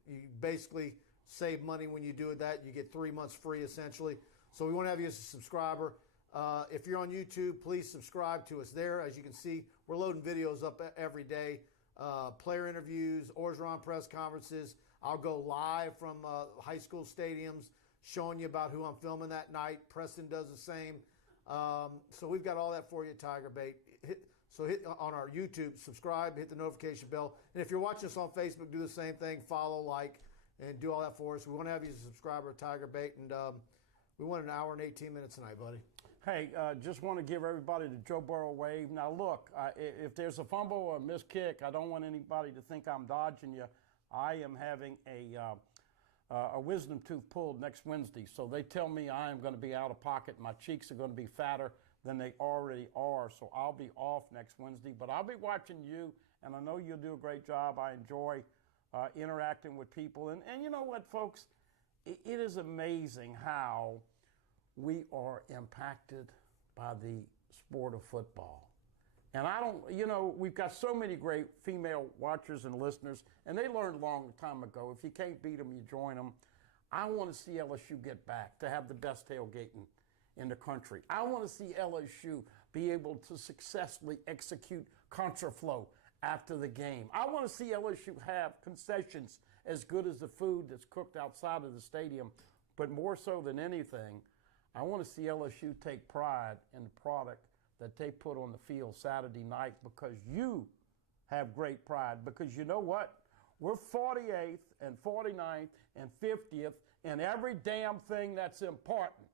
You basically save money when you do that. You get 3 months free, essentially. So we want to have you as a subscriber. If you're on YouTube, please subscribe to us there. As you can see, we're loading videos up every day. Player interviews, Orgeron press conferences. I'll go live from high school stadiums showing you about who I'm filming that night. Preston does the same. So we've got all that for you at TigerBait. Hit on our YouTube, subscribe, hit the notification bell. And if you're watching us on Facebook, do the same thing. Follow, like, and do all that for us. We want to have you as a subscriber at TigerBait. And we went an hour and 18 minutes tonight, buddy. Hey, just want to give everybody the Joe Burrow wave. Now, look, if there's a fumble or a missed kick, I don't want anybody to think I'm dodging you. I am having a wisdom tooth pulled next Wednesday. So they tell me I am going to be out of pocket. My cheeks are going to be fatter than they already are. So I'll be off next Wednesday. But I'll be watching you, and I know you'll do a great job. I enjoy interacting with people. And you know what, folks? It is amazing how we are impacted by the sport of football. And we've got so many great female watchers and listeners, and they learned a long time ago, if you can't beat them, you join them. I want to see LSU get back to have the best tailgating in the country. I want to see LSU be able to successfully execute contraflow after the game. I want to see LSU have concessions as good as the food that's cooked outside of the stadium. But more so than anything, I want to see LSU take pride in the product that they put on the field Saturday night, because you have great pride. Because you know what? We're 48th and 49th and 50th in every damn thing that's important.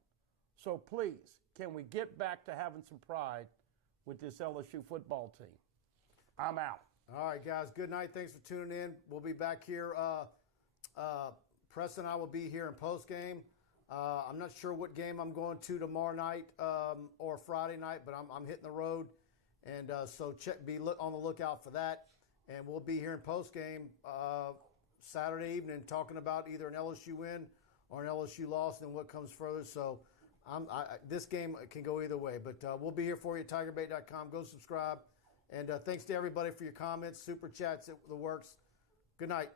So please, can we get back to having some pride with this LSU football team? I'm out. All right, guys. Good night. Thanks for tuning in. We'll be back here. Preston and I will be here in post game. I'm not sure what game I'm going to tomorrow night or Friday night, but I'm hitting the road, and so on the lookout for that. And we'll be here in post game Saturday evening talking about either an LSU win or an LSU loss and what comes further. So this game can go either way, but we'll be here for you at TigerBait.com. Go subscribe, and thanks to everybody for your comments, super chats, the works. Good night.